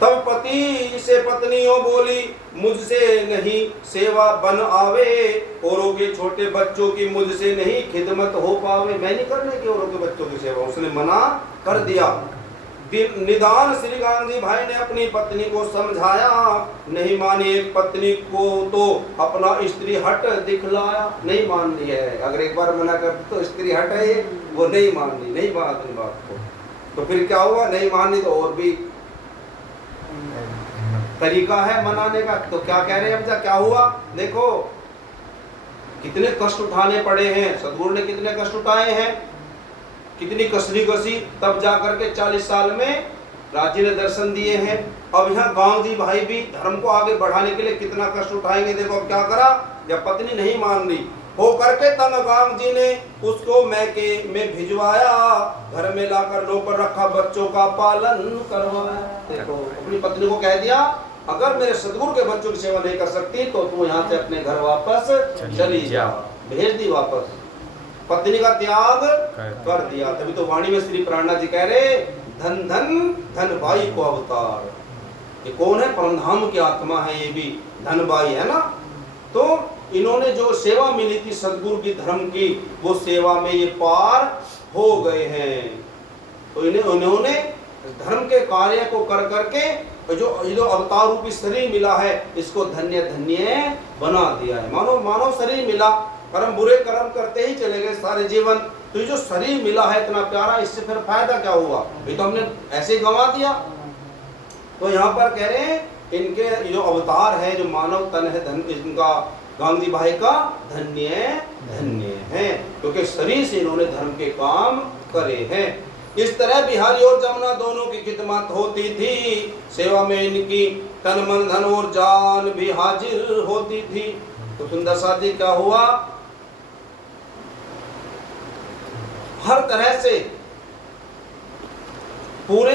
तब पति से पत्नियों बोली, मुझसे नहीं सेवा बन आवे, औरों के छोटे बच्चों की मुझसे नहीं खिदमत हो पावे। मैं नहीं करने की औरों के बच्चों की सेवा, उसने मना कर दिया। निदान श्री गांधी भाई ने अपनी पत्नी को समझाया, नहीं मानी एक पत्नी को तो अपना स्त्री हट दिखलाया। नहीं मान ली है, अगर एक बार मना कर तो स्त्री हट है ये, वो नहीं मान ली, नहीं माना अपनी बात को, तो फिर क्या हुआ, नहीं मान ली तो और भी तरीका है मनाने का। तो क्या कह रहे हैं, क्या हुआ, देखो कितने कष्ट उठाने पड़े हैं, सतगुरु ने कितने कष्ट उठाए हैं, कितनी कसरी कसी, तब जाकर के 40 साल में राजी ने दर्शन दिए हैं। अब यहाँ गांधी भाई भी धर्म को आगे बढ़ाने के लिए कितना कष्ट उठाएंगे। देखो अब क्या करा, जब पत्नी नहीं मान ली हो करके तब गांधी ने उसको मैके में भिजवाया, घर में लाकर नौकर रखा, बच्चों का पालन करवाया। देखो अपनी पत्नी को कह दिया, अगर मेरे सतगुरु के बच्चों की सेवा नहीं कर सकती तो तू यहाँ से अपने घर वापस चली जा। भेज दी वापस, पत्नी का त्याग कर दिया। तभी तो वाणी में श्री प्राणनाथ जी कह रहे, धन धन धन बाई को अवतार। ये कौन है, परमधाम की आत्मा है, ये भी धन बाई है ना। तो इन्होंने जो सेवा मिली थी सतगुरु की धर्म की, वो सेवा में ये पार हो गए हैं। तो इन्होंने धर्म के कार्य को कर करके जो अवतार रूपी शरीर मिला है, इसको धन्य धन्य बना दिया है। मानव शरीर मिला, कर्म बुरे कर्म करते ही चले गए सारे जीवन, तो ये जो शरीर मिला है इतना प्यारा, इससे फिर फायदा क्या हुआ, ये तो हमने ऐसे गंवा दिया। तो यहाँ पर कह रहे हैं इनके जो अवतार है, जो मानव तन है, धन इनका गांधी भाई का धन्य धन्य है, क्योंकि शरीर से इन्होंने धर्म के काम करे हैं। इस तरह बिहारी और जमुना दोनों की खिदमत होती थी, सेवा में इनकी तन मन धन और जान भी हाजिर होती थी। तो सुंदर साथी क्या हुआ, हर तरह से पूरे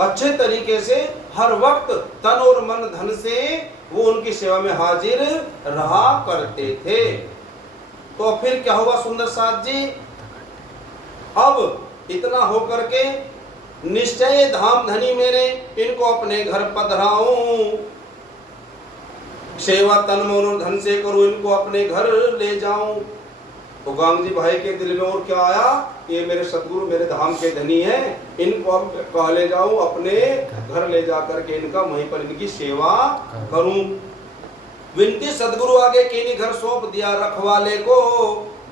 अच्छे तरीके से हर वक्त तन और मन धन से वो उनकी सेवा में हाजिर रहा करते थे। तो फिर क्या हुआ सुंदर साथ जी, अब इतना होकर के निश्चय धाम धनी मेरे, इनको अपने घर पधराऊं, सेवा तन मन और धन से करूं, इनको अपने घर ले जाऊं। तो गांधी भाई के दिल में और क्या आया, ये मेरे सतगुरु मेरे धाम के धनी हैं, इनको अब कहा ले जाऊं, अपने घर ले जाकर के इनका वहीं पर इनकी सेवा करूं। विनती सतगुरु आगे कि घर सौंप दिया रखवाले को,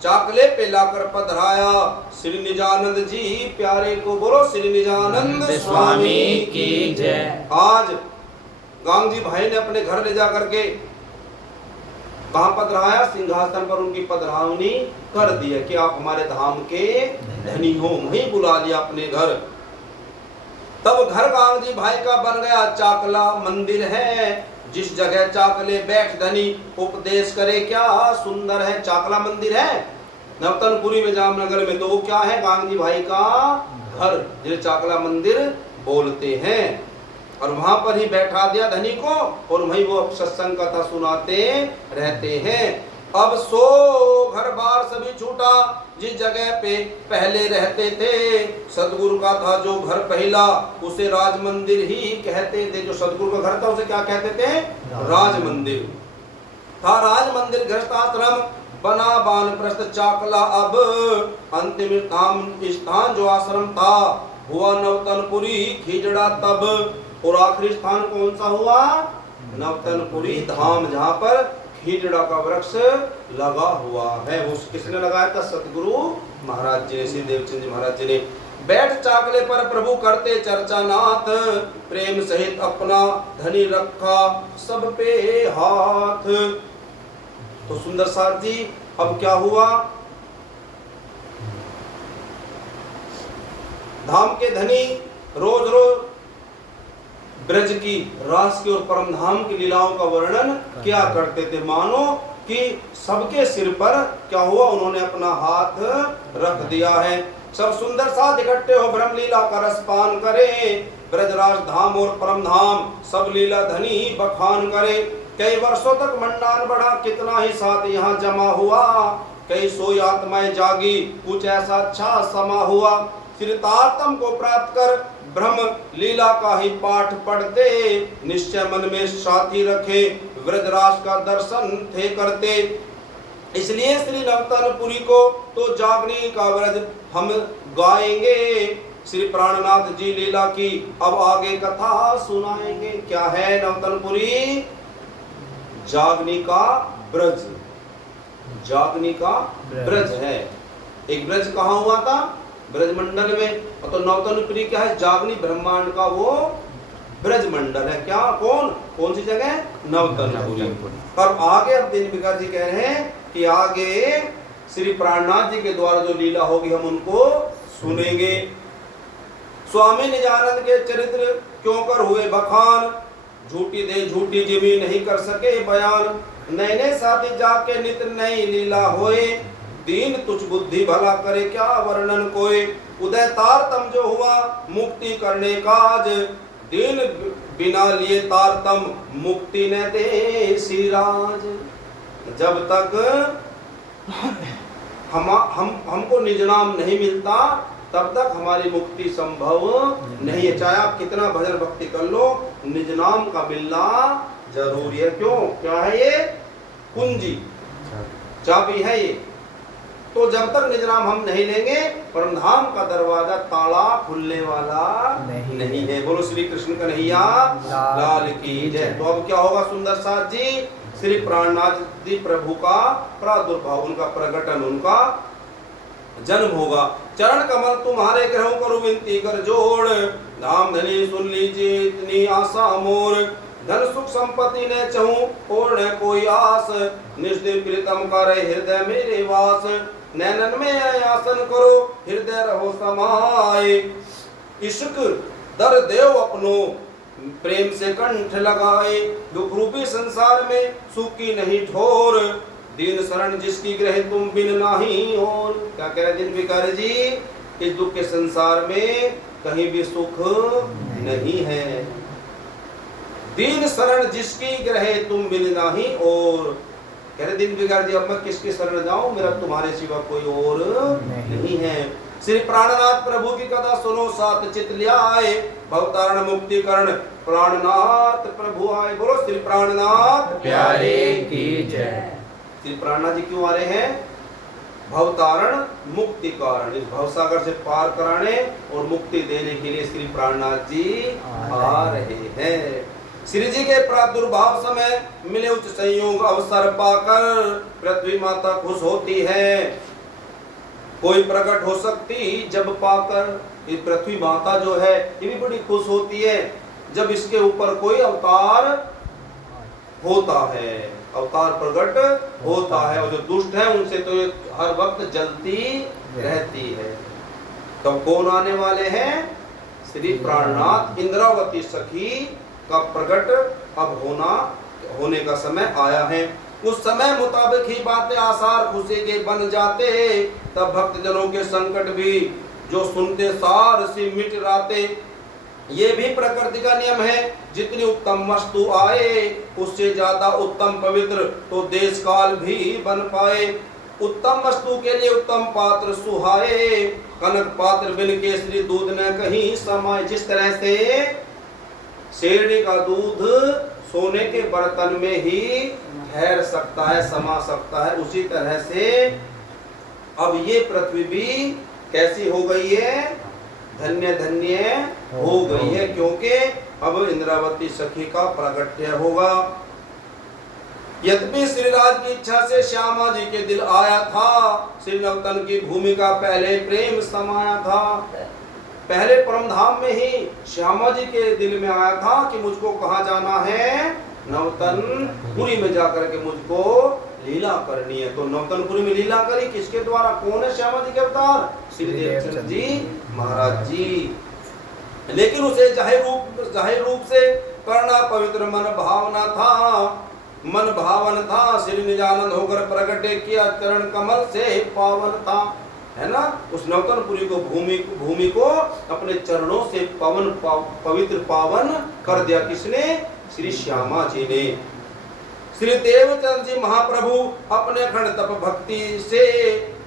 चाकले पे लाकर पधराया श्री निजानंद जी प्यारे को। बोलो श्री निजानंद स्वामी की जय। आज गांधी भाई ने अपने घर ले जाकर के कहाँ पधराया, सिंहासन पर उनकी पधरावनी कर दी है कि आप हमारे धाम के धनी हो, वहीं बुला लिया अपने घर। तब घर गांधी भाई का बन गया चाकला मंदिर है, जिस जगह चाकले बैठ धनी उपदेश करे क्या सुंदर है। चाकला मंदिर है नवतनपुरी में जामनगर में, तो वो क्या है, गांधी भाई का घर, जिसे चाकला मंदिर बोलते हैं। और वहां पर ही बैठा दिया धनी को, और वहीं वो सत्संग कथा सुनाते रहते हैं। अब सो घर बार सभी छूटा, जिस जगह पे पहले रहते थे सतगुरु का था जो घर पहला, उसे राज मंदिर ही कहते थे। जो सतगुरु का घर था उसे क्या कहते थे, राज मंदिर था। राज मंदिर गृहस्थ आश्रम बना वानप्रस्थ चाकला। अब अंतिम स्थान जो आश्रम था हुआ नवतनपुरी खिजड़ा तब। और आखिरी स्थान कौन सा हुआ? नवतनपुरी धाम, जहाँ पर खिजड़ा का वृक्ष लगा हुआ है। वो किसने लगाया था? सतगुरु महाराज जी ने, श्री देवचंद जी महाराज जी ने। बैठ चाकले पर प्रभु करते चर्चा नाथ, प्रेम सहित अपना धनी रखा सब पे हाथ। तो सुंदर सार जी अब क्या हुआ? धाम के धनी रोज रोज ब्रज की, रास की और परम धाम की लीलाओं का वर्णन क्या करते थे। मानो कि सबके सिर पर क्या हुआ? उन्होंने अपना हाथ रख दिया है। सब सुंदर साथ इकट्ठे हो ब्रह्म लीला का रस पान करे। ब्रजराज धाम और परम धाम सब लीला धनी बखान करे। कई वर्षों तक मंडान बढ़ा, कितना ही साथ यहाँ जमा हुआ। कई सोई आत्माएं जागी, कुछ ऐसा अच्छा समा हुआ। श्री तारतम को प्राप्त कर ब्रह्म लीला का ही पाठ पढ़ते, निश्चय मन में साथी रखे, व्रजराज का दर्शन थे करते। इसलिए श्री नवतनपुरी को तो जागनी का व्रज हम गाएंगे। श्री प्राणनाथ जी लीला की अब आगे कथा सुनाएंगे। क्या है नवतनपुरी? जागनी का ब्रज, जागनी का ब्रज है। एक ब्रज कहाँ हुआ था? ब्रजमंडल में। तो नवतनपुरी क्या है? जागनी ब्रह्मांड का वो ब्रजमंडल है। क्या? कौन सी जगह? नवतनपुरी। और आगे अब दिन बिकार जी कह रहे हैं कि आगे श्री प्राणनाथ जी के द्वारा जो लीला होगी हम उनको सुनेंगे। स्वामी निजानंद के चरित्र क्यों कर हुए बखान, झूठी दे झूठी जिमी नहीं कर सके बयान। नए नए साथी जाके नित नई लीला होए, दीन तुझ बुद्धि भला करे क्या वर्णन कोई। उदय तारतम जो हुआ मुक्ति करने काज, दीन बिना लिए तारतम मुक्ति न दे सिराज। जब तक हमको निज नाम नहीं मिलता तब तक हमारी मुक्ति संभव नहीं है। चाहे आप कितना भजन भक्ति कर लो, निज नाम का मिलना जरूरी है। क्यों? क्या है ये? कुंजी, चाबी है ये। तो जब तक निज नाम हम नहीं लेंगे, परम धाम का दरवाजा ताला खुलने वाला नहीं है। बोलो श्री कृष्ण कन्हैया लाल की जय। तो अब क्या होगा सुंदर साथ जी? श्री प्राणनाथ जी प्रभु का प्रादुर्भाव, उनका प्रकटन, उनका जन्म होगा। चरण कमल तुम्हारे ग्रहों करो विनती कर जोड़, धाम धनी सुन लीजिए इतनी आशा मोर। धन सुख संपत्ति ने चहूं और न कोई आस, निष्दिन प्रीतम करे हृदय मेरे वास। नैनन में आसन करो हृदय रहो समाये, इश्क दर देव अपनो प्रेम से कंठ लगाए। दुख रूपी संसार में सुख की नहीं ठोर, दीन शरण जिसकी ग्रह तुम बिन नाही और। क्या कह रहे दिन भिखारी जी? इस दुख के संसार में कहीं भी सुख नहीं है। दीन शरण जिसकी ग्रह तुम बिन नाही और। कह रहे दिन भिखारी जी अब मैं किसकी शरण जाऊं, मेरा तुम्हारे सिवा कोई और नहीं है। श्री प्राणनाथ प्रभु की कथा सुनो सात चित ल्याए, भवतारण मुक्ति करण प्राणनाथ प्रभु आए। बोलो श्री प्राणनाथ प्यारे की जय। श्री प्राणनाथ जी क्यों आ रहे हैं? भवतारण मुक्ति कारण, इस भवसागर से पार कराने और मुक्ति देने के लिए श्री प्राणनाथ जी आ रहे हैं। श्री जी के प्रादुर्भाव समय मिले उच्च संयोग अवसर पाकर, पृथ्वी माता खुश होती है, कोई प्रकट हो सकती जब पाकर। ये पृथ्वी माता जो है ये भी बड़ी खुश होती है जब इसके ऊपर कोई अवतार होता है, अवतार प्रकट होता है। और जो दुष्ट है उनसे तो ये हर वक्त जलती रहती है। तो कौन आने वाले हैं? श्री प्राणनाथ। इंद्रावती सखी का प्रकट अब होने का समय आया है। उस समय मुताबिक ही बातें आसार खुशी के बन जाते, तब भक्त जनों के संकट भी जो सुनते सार सी मिट जाते। ये भी प्रकृति का नियम है, जितनी उत्तम वस्तु आए उससे ज्यादा उत्तम पवित्र तो देश काल भी बन पाए। उत्तम वस्तु के लिए उत्तम पात्र सुहाए, कनक पात्र बिन केसरी दूध न कहीं समाये। जिस तरह से शेरनी का दूध सोने के बर्तन में ही ठहर सकता है, समा सकता है, उसी तरह से अब ये पृथ्वी भी कैसी हो गई है, धन्य धन्य हो गई है, क्योंकि अब इंद्रावती सखी का प्रागट्य होगा। यद्यपि श्रीराज की इच्छा से श्यामा जी के दिल आया था, श्री नवतन की भूमिका पहले प्रेम समाया था। पहले परम धाम में ही श्यामा जी के दिल में आया था कि मुझको कहाँ जाना है, नवतनपुरी में जाकर के मुझको लीला करनी है। तो नवतनपुरी में लीला करी किसके द्वारा, कौन है श्यामा जी के अवतार, श्री देवचंद जी महाराज जी। लेकिन उसे जाहिर रूप से करना पवित्र मन भावना था, मन भावन था, श्री निजानंद होकर प्रगटे किया, चरण कमल से पावन था, है ना। उस नवतनपुरी को भूमि को अपने चरणों से पवित्र पावन कर दिया, किसने, श्री श्यामा जी ने। श्री देवचंद जी महाप्रभु अपने अखंड तप भक्ति से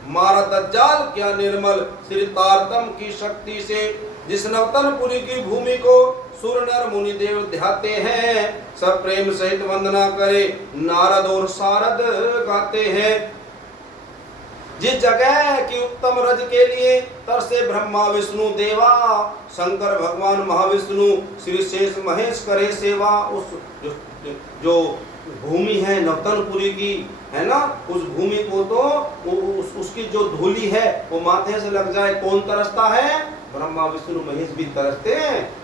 मारा दज्जाल क्या निर्मल, श्री तारतम की शक्ति से। जिस नवतनपुरी की भूमि को सुर नर मुनि देव ध्याते हैं, सब प्रेम सहित वंदना करे, नारद और सारद गाते हैं। जिस जगह की उत्तम रज के लिए तरसे ब्रह्मा विष्णु देवा, शंकर भगवान महाविष्णु श्री शेष महेश करे सेवा। उस जो भूमि है नवतनपुरी की, है ना, उस भूमि को तो उसकी जो धूली है वो माथे से लग जाए, कौन तरसता है, ब्रह्मा विष्णु महेश भी तरसते हैं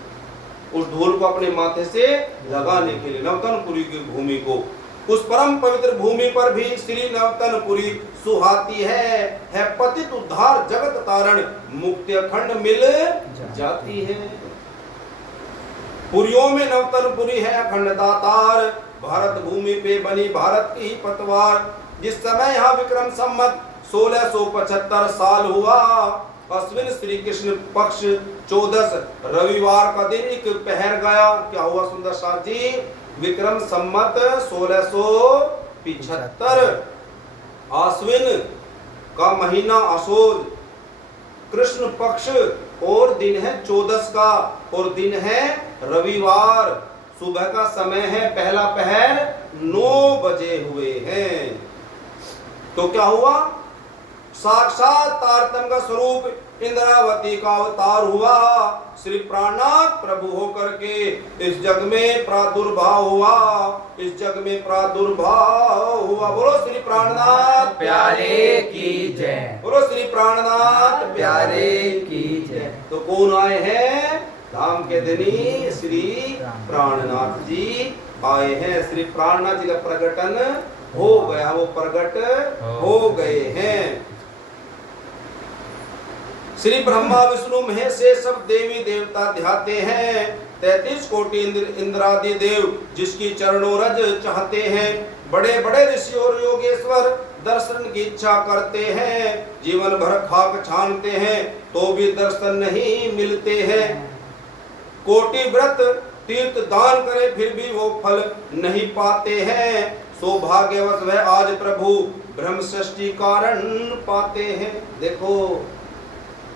उस धूल को अपने माथे से लगाने के लिए। नवतनपुरी की भूमि को, उस परम पवित्र भूमि पर भी श्री नवतनपुरी सुहाती है पतित उद्धार जगत तारण, मुक्ति अखंड मिल जाती है। पुरियों में नवतनपुरी है अखंड दातार, भारत भूमि पे बनी भारत की पतवार। जिस समय यहाँ विक्रम संवत 1675 साल हुआ, अश्विन श्री कृष्ण पक्ष 14 रविवार का दिन एक पहर गया। क्या हुआ सुंदर साथ जी, विक्रम संवत 1675 आश्विन का महीना आशोज, कृष्ण पक्ष और दिन है 14 का, और दिन है रविवार, सुबह का समय है, पहला पहर 9 बजे हुए हैं। तो क्या हुआ, साक्षात तारतम का स्वरूप इंद्रावती का अवतार हुआ। श्री प्राणनाथ प्रभु होकर के इस जग में प्रादुर्भाव हुआ, इस जग में प्रादुर्भाव हुआ। बोलो श्री प्राणनाथ प्यारे की जय, बोलो श्री प्राणनाथ प्यारे की जय। तो कौन आए हैं, धाम के धनी श्री प्राणनाथ जी आए हैं। श्री प्राणनाथ जी का प्रकटन हो गया, वो प्रकट हो गए हैं। श्री ब्रह्मा विष्णु महेश से सब देवी देवता ध्याते हैं, 33 कोटि इंद्रादि देव जिसकी चरणों रज चाहते हैं। बड़े बड़े ऋषि और योगेश्वर दर्शन की इच्छा करते हैं, जीवन भर खाक छानते हैं तो भी दर्शन नहीं मिलते हैं। कोटि व्रत तीर्थ दान करे फिर भी वो फल नहीं पाते हैं। सौभाग्यवश वह आज प्रभु ब्रह्म सृष्टि कारण पाते हैं। देखो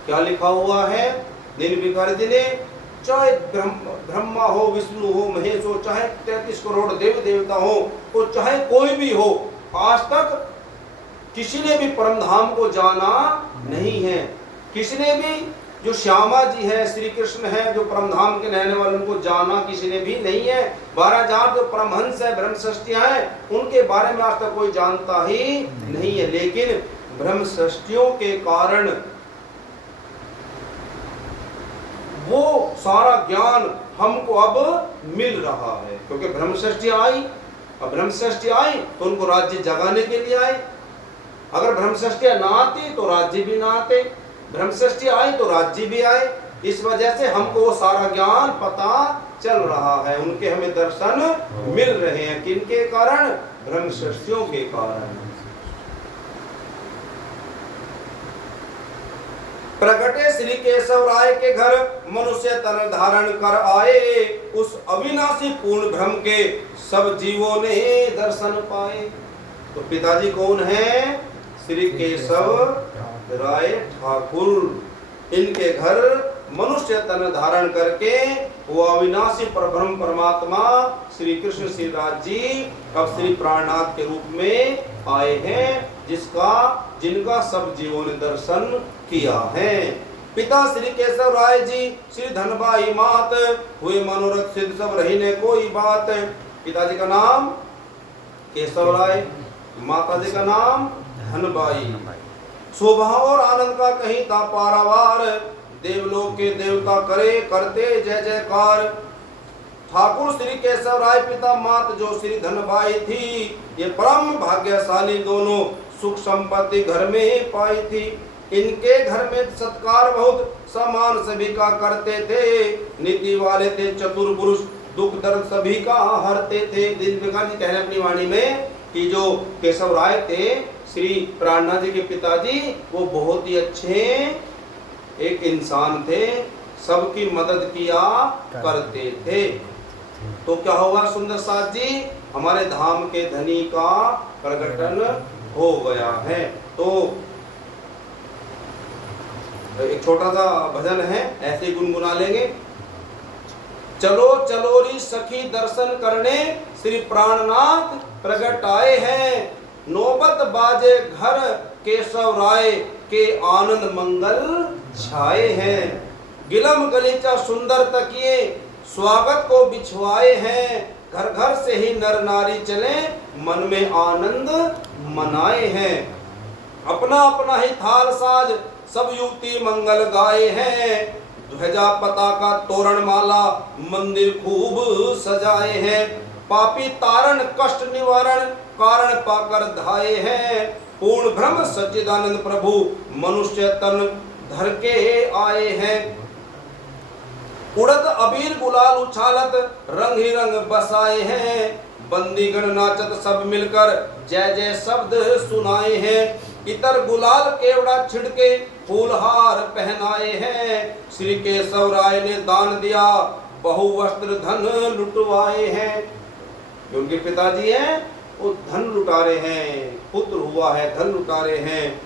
क्या लिखा हुआ है, दिन भिखारी दिने, चाहे ब्रह्मा हो, विष्णु हो, महेश हो, चाहे 33 करोड़ देव देवता हो, और चाहे कोई भी हो, आज तक किसी ने भी परम धाम को जाना नहीं है। किसी ने भी, जो श्यामा जी है, श्री कृष्ण है, जो परम धाम के रहने वाले, उनको जाना किसी ने भी नहीं है। 12,000 जो परमहंस है, ब्रह्म सृष्टियां हैं, उनके बारे में आज तक कोई जानता ही नहीं है। लेकिन ब्रह्म सृष्टियों के कारण वो सारा ज्ञान हमको अब मिल रहा है, क्योंकि ब्रह्म सृष्टि आई। अब ब्रह्म सृष्टि आई तो उनको राज्य जगाने के लिए आए। अगर ब्रह्म सृष्टि ना आती तो राज्य भी ना आते, ब्रह्म सृष्टि आई तो राज्य भी आए। इस वजह से हमको वो सारा ज्ञान पता चल रहा है, उनके हमें दर्शन मिल रहे हैं। किनके कारण, ब्रह्म सृष्टियों के कारण। प्रगटे श्री केशव राय के घर मनुष्य तन धारण कर आए, उस अविनाशी पूर्ण ब्रह्म के सब जीवों ने दर्शन पाए। तो पिताजी कौन है, श्री केशव राय ठाकुर। इनके घर मनुष्य तन धारण करके वो अविनाशी परब्रह्म परमात्मा श्री कृष्ण श्री राज जी अब श्री प्राणनाथ के रूप में आए हैं, जिनका सब जीवों ने दर्शन किया है। पिता श्री केशव राय जी, श्री धनबाई मात, हुए मनोरथ सिद्ध सब रही ने कोई बात। पिताजी का नाम केशव राय, माता जी का नाम धनबाई। शोभा और आनंद का कहीं था पारावार, देवलोक के देवता करते जय जयकार। ठाकुर श्री केशव राय पिता मात जो श्री धनबाई थी, ये परम भाग्यशाली दोनों सुख संपत्ति घर में पाई थी। इनके घर में सत्कार बहुत समान सभी का करते थे, नीति वाले थे चतुर पुरुष, दुख दर्द सभी का हरते थे। दिल विकार जी कह रहे अपनी वाणी में कि जो केशव राय थे श्री प्राणनाथ जी के पिताजी, वो बहुत ही अच्छे एक इंसान थे, सबकी मदद किया करते थे। तो क्या हुआ सुंदर साथ जी, हमारे धाम के धनी का प्रकटन हो गया है। तो एक छोटा सा भजन है, ऐसे गुनगुना लेंगे। चलो चलो री सखी दर्शन करने, श्री प्राणनाथ प्रकट आए हैं। नौबत बाजे घर केशव राय के आनंद मंगल छाए हैं। गिलम गलीचा सुंदर तकिए स्वागत को बिछवाए हैं। घर घर से ही नर नारी चले मन में आनंद मनाए हैं। अपना अपना ही थाल साज सब युवती मंगल गाए हैं। ध्वजा पताका तोरण माला मंदिर खूब सजाए हैं। पापी तारण कष्ट निवारण कारण पाकर धाये हैं। पूर्ण ब्रह्म सच्चिदानंद प्रभु मनुष्य तन धर के आए हैं। उड़द अबीर गुलाल उछालत रंग ही रंग बसाए हैं। बंदीगण नाचत सब मिलकर जय जय शब्द सुनाए हैं। इतर गुलाल केवड़ा छिड़के फूलहार पहनाए हैं। श्री केशव राय ने दान दिया बहु वस्त्र धन लुटवाए हैं। उनके पिताजी हैं वो धन लुटारे हैं, पुत्र हुआ है धन लुटारे हैं।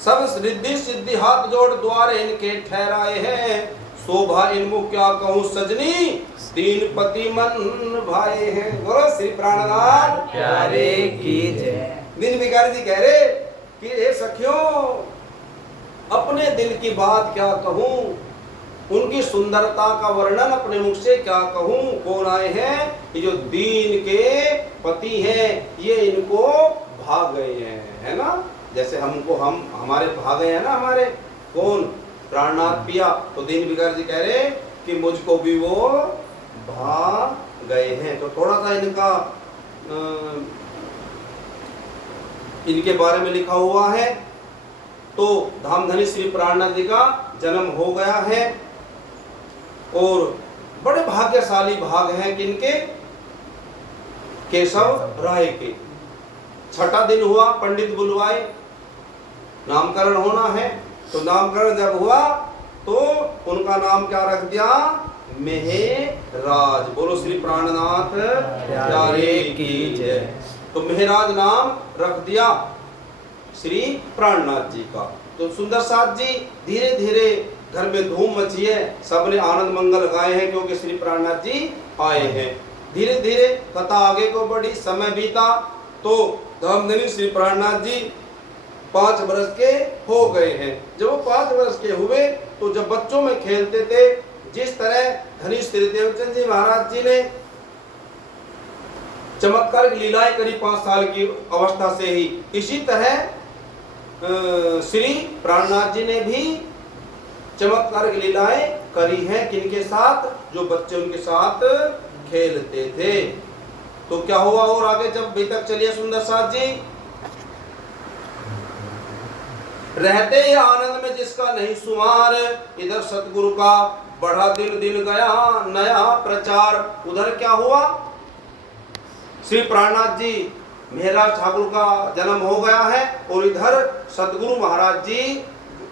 सब रिद्धि सिद्धि हाथ जोड़ द्वारे इनके ठहराए हैं। शोभा इनमु क्या कहूँ सजनी दीन पति मन भाए हैं। बोलो श्री प्राणनाथ प्यारे की जय। दीन भिखारी जी कह रहे कि हे सखियों, अपने दिल की बात क्या कहूँ, उनकी सुंदरता का वर्णन अपने मुख से क्या कहूँ। कौन आए हैं? ये जो दीन के पति हैं, ये इनको भाग गए हैं, है ना। जैसे हमको हमारे भाग गए हैं ना, हमारे कौन प्राणनाथ पिया। तो दीन भिखारी जी कह रहे कि मुझको भी वो भाग गए हैं। तो थोड़ा सा इनके बारे में लिखा हुआ है। तो धामधनी श्री प्राणनाथ जी का जन्म हो गया है और बड़े भाग्यशाली भाग हैं किनके? केशव राय के। छठा दिन हुआ, पंडित बुलवाए, नामकरण होना है। तो नामकरण जब हुआ तो उनका नाम क्या रख दिया? मेहराज। बोलो श्री प्राणनाथ प्यारे की जय। तो मेहराज नाम रख दिया श्री प्राणनाथ जी का। तो सुंदर साथ जी धीरे धीरे घर में धूम मची है, सबने आनंद मंगल गाए हैं क्योंकि श्री प्राणनाथ जी आए हैं। धीरे धीरे कथा आगे को बढ़ी, समय बीता तो धामधनी श्री प्राणनाथ जी 5 वर्ष के हो गए हैं। जब वो 5 वर्ष के हुए तो जब बच्चों में खेलते थे, जिस तरह धनी श्री देवचंद जी महाराज जी ने चमत्कार लीलाएं करी 5 साल की अवस्था से ही, इसी तरह श्री प्राणनाथ जी ने भी चमत्कार लीलाएं करी हैं। किनके साथ? जो बच्चे उनके साथ खेलते थे। तो क्या हुआ और आगे जब भी तक चलिए सुंदर साथ जी। रहते ही आनंद में जिसका नहीं शुमार, इधर सतगुरु का बढ़ा दिन दिन गया नया प्रचार। उधर क्या हुआ? श्री प्राणनाथ जी मेहराज ठाकुर का जन्म हो गया है और इधर सतगुरु महाराज जी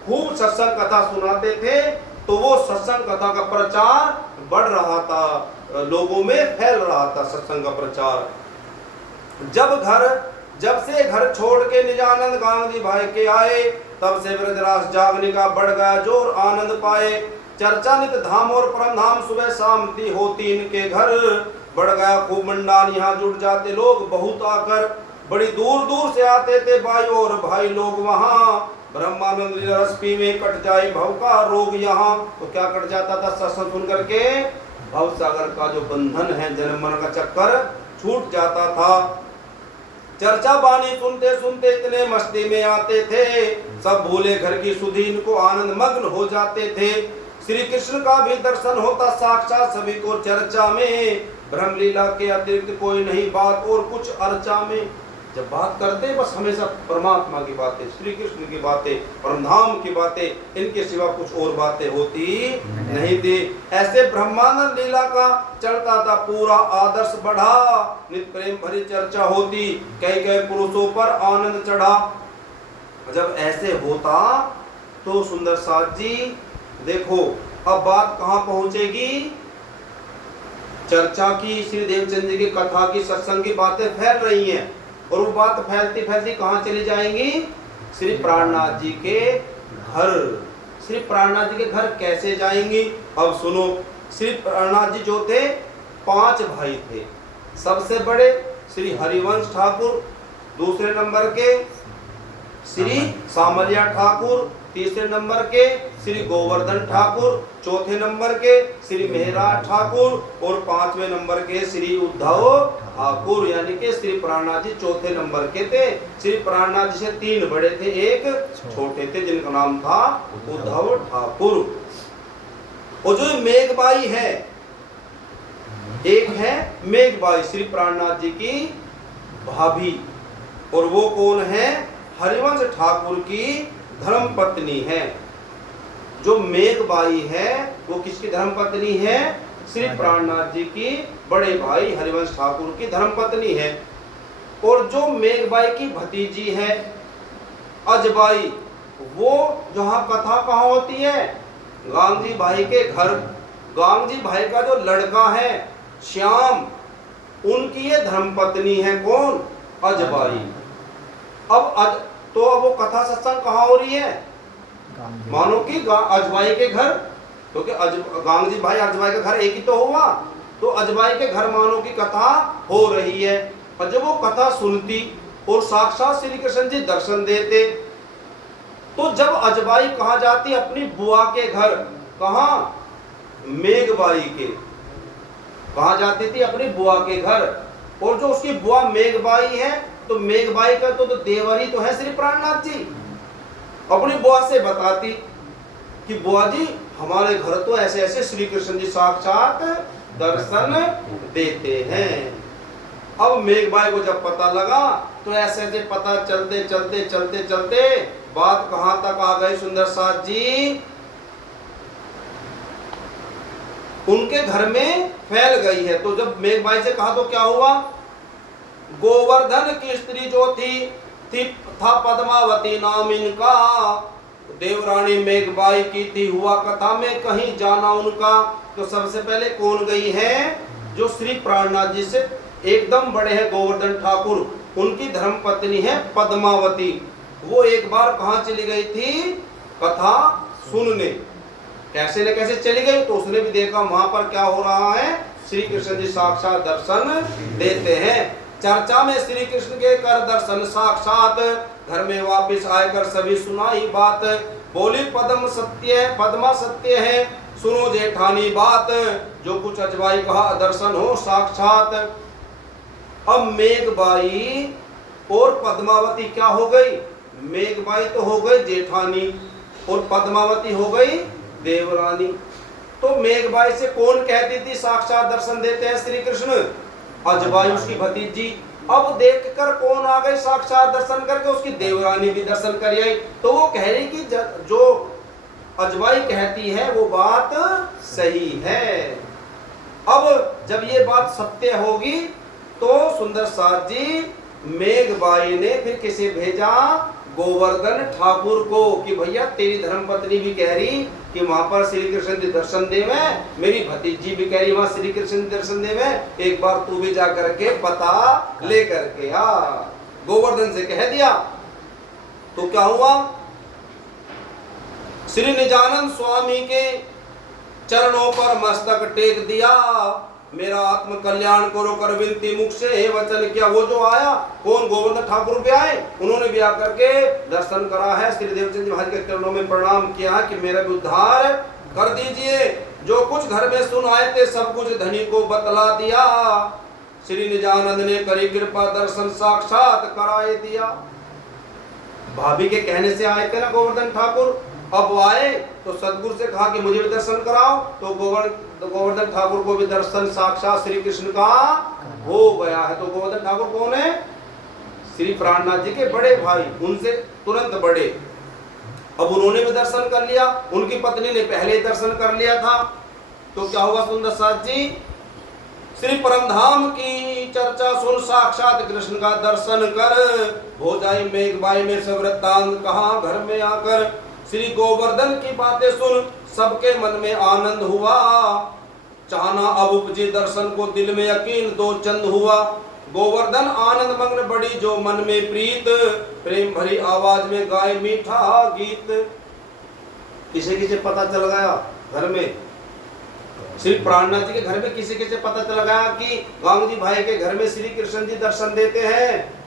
खूब सत्संग कथा सुनाते थे। तो वो सत्संग कथा का प्रचार बढ़ रहा था, लोगों में फैल रहा था सत्संग का प्रचार। जब घर जब से घर छोड़ के निजानंद गांधी भाई के आए, तब से ब्रजरास जागने का बढ़ गया जोर, आनंद पाए। चर्चा नित धाम और परम धाम, सुबह शाम होती इनके घर। बढ़ गया खूब मंडान, यहाँ जुट जाते लोग बहुत आकर। बड़ी दूर दूर से आते थे भाई और भाई लोग वहाँ। ब्रह्मानंद लीला रस पी में कट जाए भव का रोग यहाँ। तो क्या कट जाता था सत्संग सुन करके? भव सागर का जो बंधन है, जन्म मरण का चक्कर छूट जाता था। चर्चा बानी सुनते सुनते इतने मस्ती में आते थे, सब भूले घर की सुधि, इनको आनंद मग्न हो जाते थे। श्री कृष्ण का भी दर्शन होता साक्षात सभी को चर्चा में। ब्रह्म लीला के अतिरिक्त कोई नहीं बात और कुछ अर्चा में। जब बात करते बस हमेशा परमात्मा की बातें, श्री कृष्ण की बातें, परमधाम की बातें, इनके सिवा कुछ और बातें होती नहीं थी। ऐसे ब्रह्मानंद लीला का चलता था पूरा आदर्श बढ़ा। नित प्रेम भरी चर्चा होती, कई कई पुरुषों पर आनंद चढ़ा। जब ऐसे होता तो सुंदर साथ जी देखो अब बात कहाँ पहुंचेगी? चर्चा की, श्री देवचंद जी की कथा की, सत्संग की बातें फैल रही हैं और वो बात फैलती फैलती कहाँ चली जाएंगी? श्री प्राणनाथ जी के घर। श्री प्राणनाथ जी के घर कैसे जाएंगी? अब सुनो, श्री प्राणनाथ जी जो थे 5 भाई थे। सबसे बड़े श्री हरिवंश ठाकुर, दूसरे नंबर के श्री सामलिया ठाकुर, तीसरे नंबर के श्री गोवर्धन ठाकुर, चौथे नंबर के श्री मेहरा ठाकुर और 5वें नंबर के श्री उद्धव ठाकुर। यानी कि श्री प्राणनाथ जी चौथे नंबर के थे। श्री प्राणनाथ जी से 3 बड़े थे, एक छोटे थे, जिनका नाम था उद्धव ठाकुर। और जो मेघबाई है, एक है मेघबाई श्री प्राणनाथ जी की भाभी, और वो कौन है? हरिवंश ठाकुर की धर्म पत्नी है। जो मेघबाई है वो किसकी धर्म पत्नी है? श्री प्राणनाथ जी की बड़े भाई हरिवंश ठाकुर की धर्म पत्नी है। और जो मेघबाई की भतीजी है अजबाई, वो जहाँ कथा कहाँ होती है? गांधी भाई के घर। गांधी भाई का जो लड़का है श्याम, उनकी ये धर्म पत्नी है कौन? अजबाई। अब वो कथा सत्संग कहाँ हो रही है? मानो कि अजबाई के घर, क्योंकि गांधी भाई अजबाई का घर एक ही तो हुआ, तो अजबाई के घर मानो की कथा हो रही है। और जब वो कथा सुनती और साक्षात श्री कृष्ण जी दर्शन देते, तो जब अजबाई कहाँ जाती? अपनी बुआ के घर। कहाँ? मेघबाई के। कहाँ जाती थी? अपनी बुआ के घर। और जो उसकी बुआ मेघबाई है, तो मेघबाई का तो देवरी तो है श्री प्राणनाथ जी। अपनी बुआ से बताती कि बुआ जी हमारे घर तो ऐसे ऐसे श्री कृष्ण जी साक्षात दर्शन देते हैं। अब मेघबाई को जब पता लगा तो ऐसे ऐसे पता चलते चलते चलते चलते बात कहां तक आ गई सुंदर साथ जी? उनके घर में फैल गई है। तो जब मेघबाई से कहा तो क्या हुआ? गोवर्धन की स्त्री जो थी था पद्मावती नाम इनका, देवरानी मेघबाई की थी, हुआ कथा में कहीं जाना उनका। तो सबसे पहले कौन गई है? जो श्री प्राणनाथ जी से एकदम बड़े हैं गोवर्धन ठाकुर, उनकी धर्म पत्नी है पद्मावती। वो एक बार कहाँ चली गई थी? कथा सुनने। कैसे न कैसे चली गई, तो उसने भी देखा वहां पर क्या हो रहा है, श्री कृष्ण जी साक्षात दर्शन देते हैं। चर्चा में श्री कृष्ण के कर दर्शन साक्षात, घर में वापिस आकर सभी सुनाई बात। बोली पद्मा सत्य है, सुनो जेठानी बात, जो कुछ अजबाई कहा दर्शन हो साक्षात। अब मेघबाई और पद्मावती क्या हो गई? मेघबाई तो हो गई जेठानी और पद्मावती हो गई देवरानी। तो मेघबाई से कौन कहती थी साक्षात दर्शन देते हैं श्री कृष्ण? अजबाई उसकी भतीजी। अब देखकर कौन आ गई साक्षात दर्शन करके? उसकी देवरानी भी दर्शन कर आई। तो वो कह रही कि जो अजबाई कहती है वो बात सही है। अब जब ये बात सत्य होगी तो सुंदर साथ जी मेघबाई ने फिर किसे भेजा? गोवर्धन ठाकुर को, कि भैया तेरी धर्मपत्नी भी कह रही कि वहां पर श्री कृष्ण जी दर्शन देवे, मेरी भतीजी भी कह रही वहां श्री कृष्ण जी दर्शन देवे, एक बार तू भी जा करके पता ले करके आ। गोवर्धन से कह दिया। तो क्या हुआ, श्री निजानंद स्वामी के चरणों पर मस्तक टेक दिया, मेरा आत्म कल्याण करो कर विनती मुख से हे वचन किया। वो जो आया, कौन, गोवर्धन ठाकुर भी आए, उन्होंने भी आकर के दर्शन करा है, श्री देवचंद जी महाराज के चरणों में प्रणाम किया कि मेरा भी उद्धार कर दीजिए। जो कुछ घर में सुन आए थे सब कुछ धनी को बतला दिया, श्री निजानंद ने करी कृपा दर्शन साक्षात कराए दिया। भाभी के कहने से आए थे ना गोवर्धन ठाकुर, अब वो आए तो सदगुरु से कहा कि मुझे भी दर्शन कराओ, तो गोवर्धन ठाकुर को भी दर्शन साक्षात श्री कृष्ण का हो गया है। तो गोवर्धन ठाकुर कौन है, श्री प्राणनाथ जी के बड़े भाई, उनसे तुरंत बड़े। अब उन्होंने भी दर्शन कर लिया, उनकी पत्नी ने पहले दर्शन कर लिया था। तो क्या हुआ सुंदर साथ जी, श्री परमधाम की चर्चा सुन साक्षात कृष्ण का दर्शन कर, हो जाए मेघबाई में सब वृत्तांत कहा घर में आकर। श्री गोवर्धन की बातें सुन सबके मन में आनंद हुआ, चाहना अब उपजे दर्शन को दिल में यकीन दो चंद हुआ। गोवर्धन आनंद मग्न बड़ी जो मन में प्रीत, प्रेम भरी आवाज में गाए मीठा गीत। किसे किसे पता चल गया घर में, श्री प्राणनाथ जी के घर में किसी किसे पता चल गया कि गांव जी भाई के घर में श्री कृष्ण जी दर्शन देते हैं।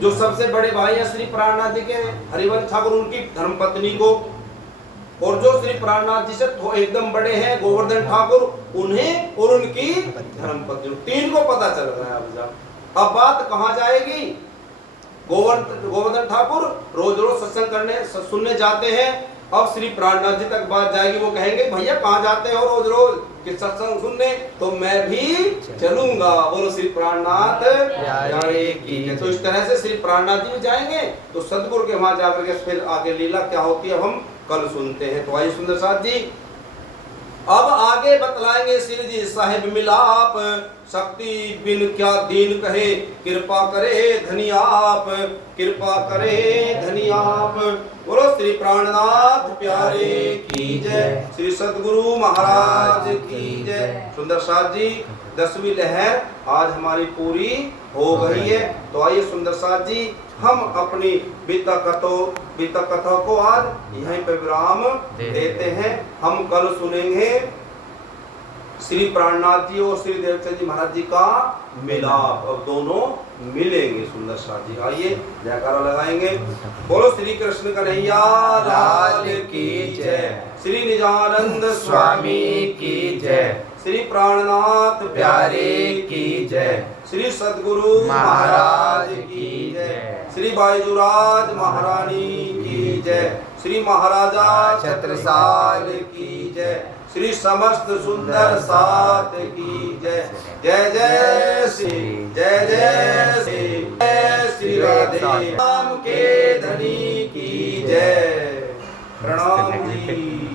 जो सबसे बड़े भाई हैं श्री प्राणनाथ जी के, हरिवंश ठाकुर, उनकी धर्मपत्नी को, और जो श्री प्राणनाथ जी से एकदम बड़े हैं गोवर्धन ठाकुर, उन्हें और उनकी धर्मपत्नी, तीन को पता चल गया। अब बात कहाँ जाएगी, गोवर्धन ठाकुर रोज रोज सत्संग करने सुनने जाते हैं, अब श्री प्राणनाथ जी तक बात जाएगी। वो कहेंगे भैया कहाँ जाते हो रोज रोज कि सत्संग सुनने, तो मैं भी चलूंगा, बोलो श्री प्राणनाथ प्यारे की। तो इस तरह से श्री प्राणनाथ जी जाएंगे तो सदगुरु के वहां जाकर के फिर आगे लीला क्या होती है हम कल सुनते हैं। तो आइए सुंदर साथ जी अब आगे बतलाएंगे श्री जी साहिब मिलाप, शक्ति बिन क्या दीन कहे, कृपा करे धनी आप, कृपा करे धनी आप। बोलो श्री प्राणनाथ प्यारे की जय, श्री सदगुरु महाराज की जय। सुंदर साथ जी 10वीं लहर आज हमारी पूरी हो गई है। तो आइए सुंदर साथ जी हम अपनी बीता कथा को आज यहीं पे विराम देते हैं। हम कल सुनेंगे श्री प्राणनाथ जी और श्री देवचंद जी महाराज जी का मिलाप, अब दोनों मिलेंगे। सुंदर साथ जी आइए जयकारा लगाएंगे। बोलो श्री कृष्ण कन्हैया लाल की जय, श्री निजानंद स्वामी की जय, श्री प्राणनाथ प्यारे की जय, श्री सदगुरु महाराज की जय, श्री बाईजुराज महारानी की जय, श्री महाराजा छत्रसाल की जय, श्री समस्त सुंदर साथ की जय। जय जय श्री, जय जय श्री, जय श्री राधे राम के धनी की जय। प्रणाम जी।